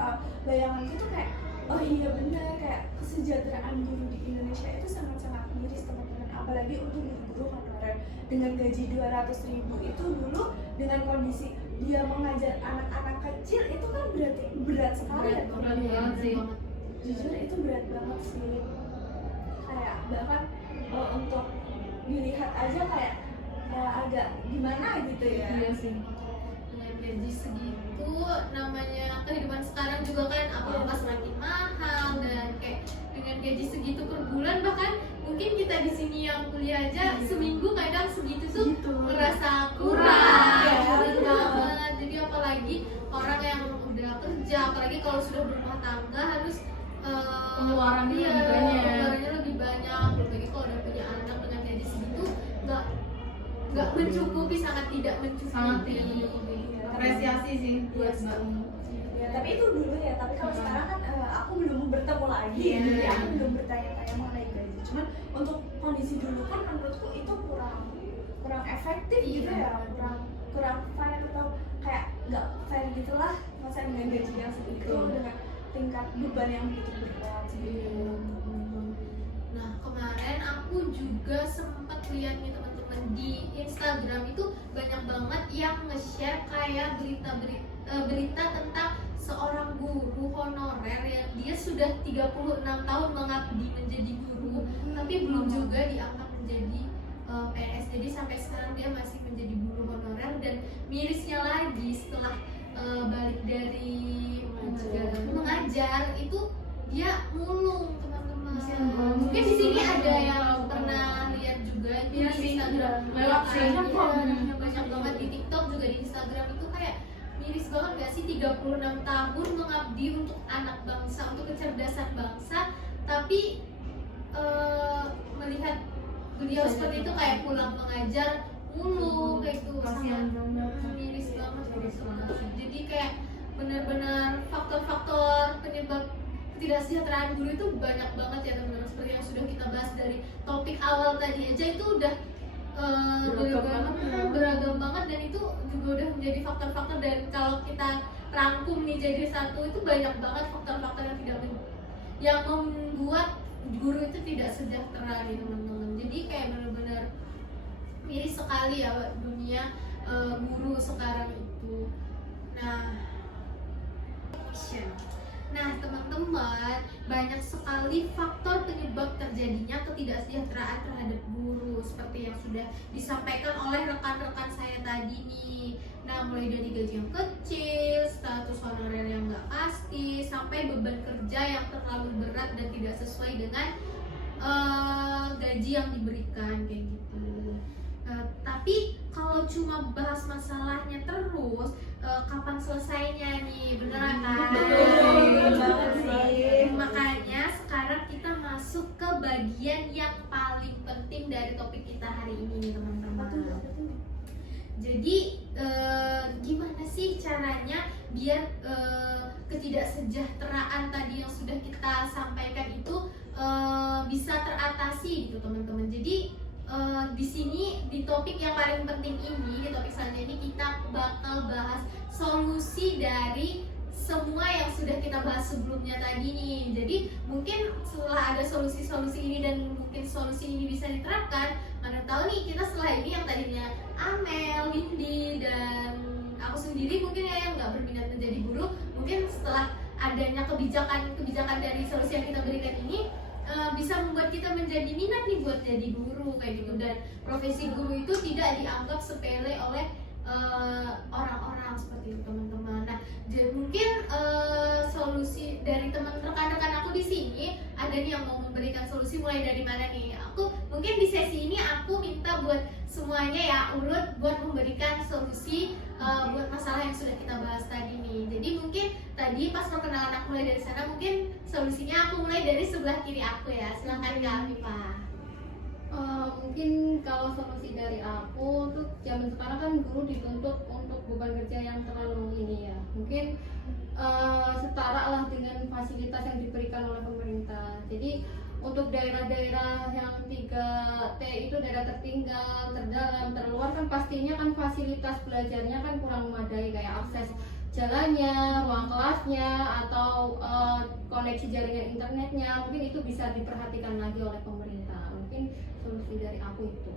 bayanganku tuh kayak oh iya benar, kayak kesejahteraan guru di Indonesia itu sangat-sangat miris teman-teman, apalagi untuk guru honorer dengan gaji 200.000 itu dulu, dengan kondisi dia mengajar anak-anak kecil itu kan berarti berat sekali ya teman-teman. Jujur itu berat banget sih, kayak bahkan untuk dilihat aja kayak agak gimana gitu ya. Iya sih. Dengan gaji segitu, namanya kehidupan sekarang juga kan apa-apa semakin mahal, dan kayak dengan gaji segitu per bulan, bahkan mungkin kita di sini yang kuliah aja seminggu kadang segitu tuh ngerasa kurang banget. Jadi apalagi orang yang udah kerja, apalagi kalau sudah berumah tangga harus pengeluarannya lebih banyak. Apalagi kalau udah punya anak, dengan gaji segitu nggak mencukupi, sangat tidak mencukupi. Apresiasi sih buat Mbak. Ya, tapi itu dulu ya, tapi kalau sekarang kan aku belum bertemu lagi, jadi aku belum bertanya-tanya mengenai gaji. Cuman untuk kondisi dulu kan menurutku itu kurang efektif gitu ya, kurang fair, atau kayak nggak fair gitulah, masa dengan gaji yang segitu dengan tingkat beban yang begitu berat gitu. Nah, kemarin aku juga sempat lihat nih teman-teman di Instagram itu banyak banget yang nge-share kayak berita tentang seorang guru honorer yang dia sudah 36 tahun mengabdi menjadi guru, tapi belum juga diangkat menjadi PNS. Jadi sampai sekarang dia masih menjadi guru honorer, dan mirisnya lagi setelah balik dari mengajar itu dia mulung teman-teman. Mungkin di sini ada yang pernah lihat juga di Instagram, banyak banget di TikTok juga, di Instagram itu kayak miris banget gak sih, 36 tahun mengabdi untuk anak bangsa, untuk kecerdasan bangsa, tapi melihat beliau seperti itu kayak pulang mengajar mulu kayak itu, sangat miris banget. Jadi kayak benar-benar faktor-faktor penyebab ketidaksejahteraan guru itu banyak banget ya teman-teman. Seperti yang sudah kita bahas dari topik awal tadi aja, itu udah beragam banget, dan itu juga udah menjadi faktor-faktor. Dan kalau kita rangkum nih jadi satu, itu banyak banget faktor-faktor yang membuat guru itu tidak sejahtera nih teman-teman. Jadi kayak benar-benar miris sekali ya dunia guru sekarang itu. Nah teman-teman, banyak sekali faktor penyebab terjadinya ketidaksejahteraan terhadap guru, seperti yang sudah disampaikan oleh rekan-rekan saya tadi nih. Nah, mulai dari gaji yang kecil, status honorer yang nggak pasti, sampai beban kerja yang terlalu berat dan tidak sesuai dengan gaji yang diberikan kayak gitu. Tapi kalau cuma bahas masalahnya terus, kapan selesainya nih, beneran kan? Jadi gimana sih caranya biar ketidaksejahteraan tadi yang sudah kita sampaikan itu bisa teratasi gitu teman-teman. Jadi di sini di topik yang paling penting ini, di topik selanjutnya ini kita bakal bahas solusi dari semua yang sudah kita bahas sebelumnya tadi nih. Jadi mungkin setelah ada solusi-solusi ini dan mungkin solusi ini bisa diterapkan, mana tahu nih kita setelah ini yang tadinya Amel, Windy, dan aku sendiri mungkin ya yang nggak berminat menjadi guru, mungkin setelah adanya kebijakan dari solusi yang kita berikan ini bisa membuat kita menjadi minat nih buat jadi guru kayak gitu, dan profesi guru itu tidak dianggap sepele oleh orang-orang seperti itu teman-teman. Nah, jadi mungkin solusi dari teman rekan-rekan aku di sini ada nih yang mau memberikan solusi, mulai dari mana nih? Aku mungkin di sesi ini aku minta buat semuanya ya urut buat memberikan solusi buat masalah yang sudah kita bahas tadi nih. Jadi mungkin tadi pas perkenalan aku mulai dari sana, mungkin solusinya aku mulai dari sebelah kiri aku ya. Silahkan Kak Afifah. Mungkin kalau solusi dari aku tuh zaman sekarang kan guru dituntut untuk beban kerja yang terlalu ini ya. Mungkin setara lah dengan fasilitas yang diberikan oleh pemerintah. Jadi untuk daerah-daerah yang 3T itu daerah tertinggal, terdalam, terluar kan pastinya kan fasilitas belajarnya kan kurang memadai, kayak akses jalannya, ruang kelasnya, atau koneksi jaringan internetnya. Mungkin itu bisa diperhatikan lagi oleh pemerintah. Mungkin solusi dari aku itu.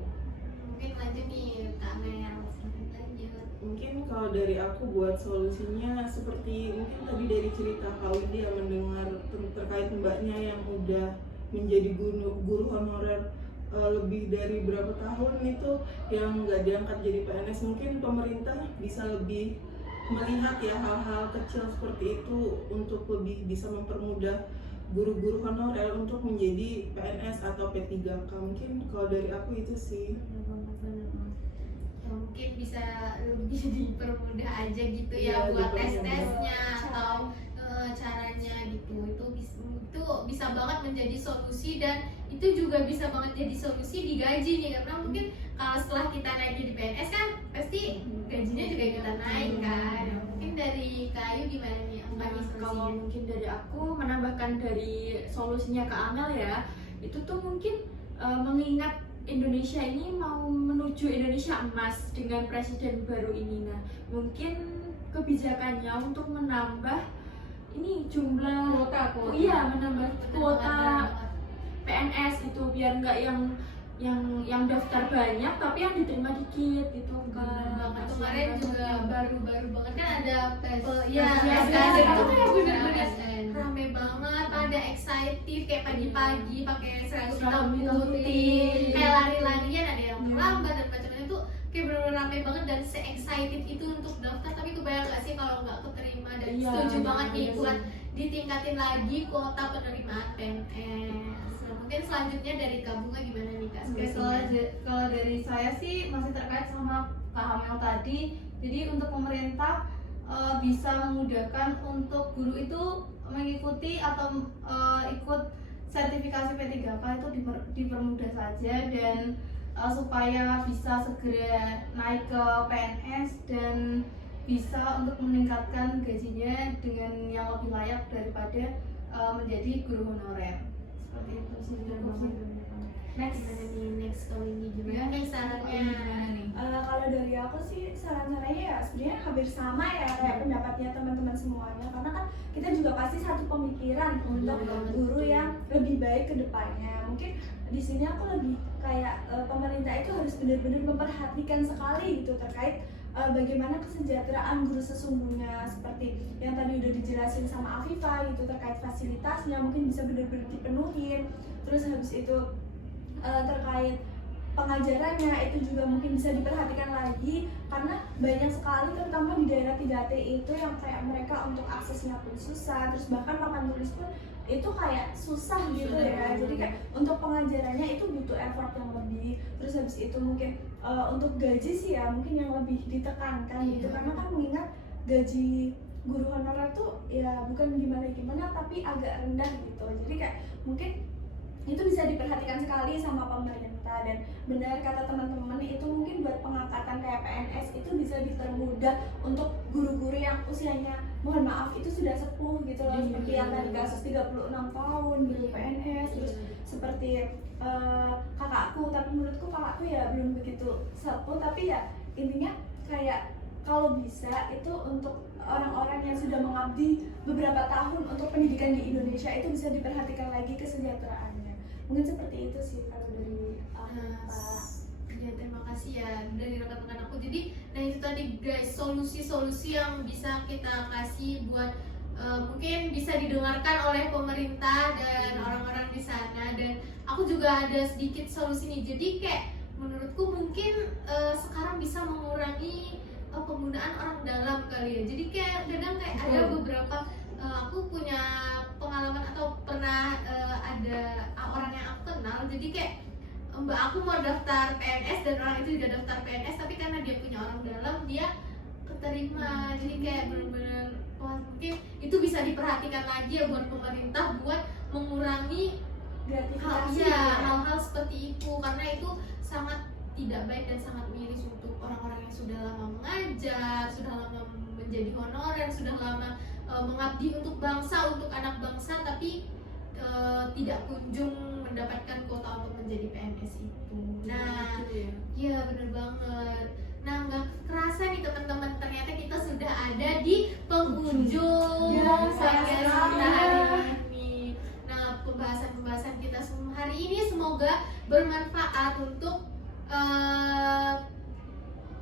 Mungkin lanjut nih Kak Mel, lanjut. Mungkin kalau dari aku buat solusinya seperti mungkin tadi dari cerita Kak Windy yang mendengar terkait mbaknya yang udah menjadi guru honorer lebih dari berapa tahun itu yang nggak diangkat jadi PNS. Mungkin pemerintah bisa lebih melihat ya hal-hal kecil seperti itu untuk lebih bisa mempermudah guru-guru honorer untuk menjadi PNS atau P3K. Mungkin kalau dari aku itu sih. Ya, mungkin bisa lebih dipermudah aja gitu ya, buat tes-tesnya atau caranya gitu. Itu bisa banget menjadi solusi, dan itu juga bisa banget jadi solusi di gaji nih, karena mungkin kalau setelah kita naik jadi PNS kan pasti gajinya juga kita naik kan. Mungkin dari Kayu gimana nih? Kalau mungkin dari aku menambahkan dari solusinya ke Amel ya, itu tuh mungkin mengingat Indonesia ini mau menuju Indonesia emas dengan presiden baru ini. Nah, mungkin kebijakannya untuk menambah ini jumlah Kuota. Iya, menambah kuota PNS itu biar nggak yang daftar banyak tapi yang diterima dikit gitu kan. Kemarin juga baru-baru banget kan ada tes. Iya, itu kayak bener-bener rame banget, pada excited kayak pagi-pagi pakai seragam hitam putih, kayak lari-larian, ada yang terlambat dan macam-macam. Itu kayak bener-bener rame banget dan se-excited itu untuk daftar. Tapi kebayang gak sih kalau nggak keterima, dan setuju banget nih buat ditingkatin lagi kuota penerimaan PNS. Nah, mungkin selanjutnya dari Kak Bunga gimana nih Kak? Kalau dari saya sih masih terkait sama Kak Amel tadi. Jadi untuk pemerintah bisa memudahkan untuk guru itu mengikuti atau ikut sertifikasi P3K itu dipermudah saja, dan supaya bisa segera naik ke PNS dan bisa untuk meningkatkan gajinya dengan yang lebih layak daripada menjadi guru honorer. Seperti itu sih. Next kalau ini juga nih sarannya. Kalau dari aku sih saran-sarannya ya sebenarnya hampir sama ya kayak pendapatnya teman-teman semuanya, karena kan kita juga pasti satu pemikiran untuk guru yang lebih baik ke depannya. Mungkin di sini aku lebih kayak pemerintah itu harus benar-benar memperhatikan sekali gitu terkait bagaimana kesejahteraan guru sesungguhnya, seperti yang tadi udah dijelasin sama Afifah gitu terkait fasilitasnya mungkin bisa benar-benar dipenuhin. Terus habis itu terkait pengajarannya itu juga mungkin bisa diperhatikan lagi, karena banyak sekali terutama di daerah 3T itu yang kayak mereka untuk aksesnya pun susah, terus bahkan papan tulis pun itu kayak susah gitu ya. Jadi kayak untuk pengajarannya itu butuh effort yang lebih. Terus habis itu mungkin untuk gaji sih ya mungkin yang lebih ditekankan gitu, karena kan mengingat gaji guru honorer tuh ya bukan gimana-gimana tapi agak rendah gitu. Jadi kayak mungkin itu bisa diperhatikan sekali sama pemerintah. Dan benar kata teman-teman, itu mungkin buat pengangkatan kayak PNS itu bisa dipermudah untuk guru-guru yang usianya mohon maaf itu sudah sepuh gitu loh, seperti yang tadi kasus 36 tahun guru PNS, terus seperti kakakku, tapi menurutku kakakku ya belum begitu sepuh, tapi ya intinya kayak kalau bisa itu untuk orang-orang yang sudah mengabdi beberapa tahun untuk pendidikan di Indonesia itu bisa diperhatikan lagi kesejahteraannya. Mungkin seperti itu sih kalau dari Pak. Ya, terima kasih ya dari rekan-rekan aku. Jadi, nah itu tadi guys, solusi-solusi yang bisa kita kasih buat mungkin bisa didengarkan oleh pemerintah dan orang-orang di sana. Dan aku juga ada sedikit solusi nih. Jadi kayak menurutku mungkin sekarang bisa mengurangi penggunaan orang dalam kali ya. Jadi kayak kadang kayak ada beberapa aku punya pengalaman atau pernah ada orang yang aku kenal. Jadi kayak mbak aku mau daftar PNS dan orang itu juga daftar PNS, tapi karena dia punya orang dalam dia keterima. Jadi kayak benar-benar mungkin itu bisa diperhatikan lagi ya buat pemerintah buat mengurangi hal-hal seperti itu, karena itu sangat tidak baik dan sangat miris untuk orang-orang yang sudah lama mengajar, sudah lama menjadi honorer, sudah lama mengabdi untuk bangsa, untuk anak bangsa, tapi tidak kunjung mendapatkan kuota untuk menjadi PNS itu. Nah, iya bener banget. Nah, nggak kerasa nih teman-teman, ternyata kita sudah ada di penghujung podcast kita hari ini. Nah, pembahasan kita hari ini semoga bermanfaat untuk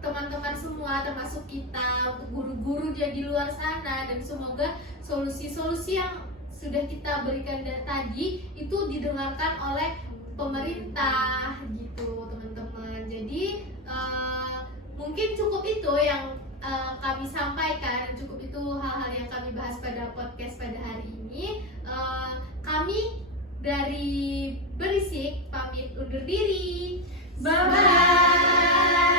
teman-teman semua, termasuk kita, untuk guru-guru di luar sana, dan semoga solusi-solusi yang sudah kita berikan tadi itu didengarkan oleh pemerintah gitu teman-teman. Jadi mungkin cukup itu yang kami sampaikan, cukup itu hal-hal yang kami bahas pada podcast pada hari ini. Kami dari Berisik pamit undur diri. Bye.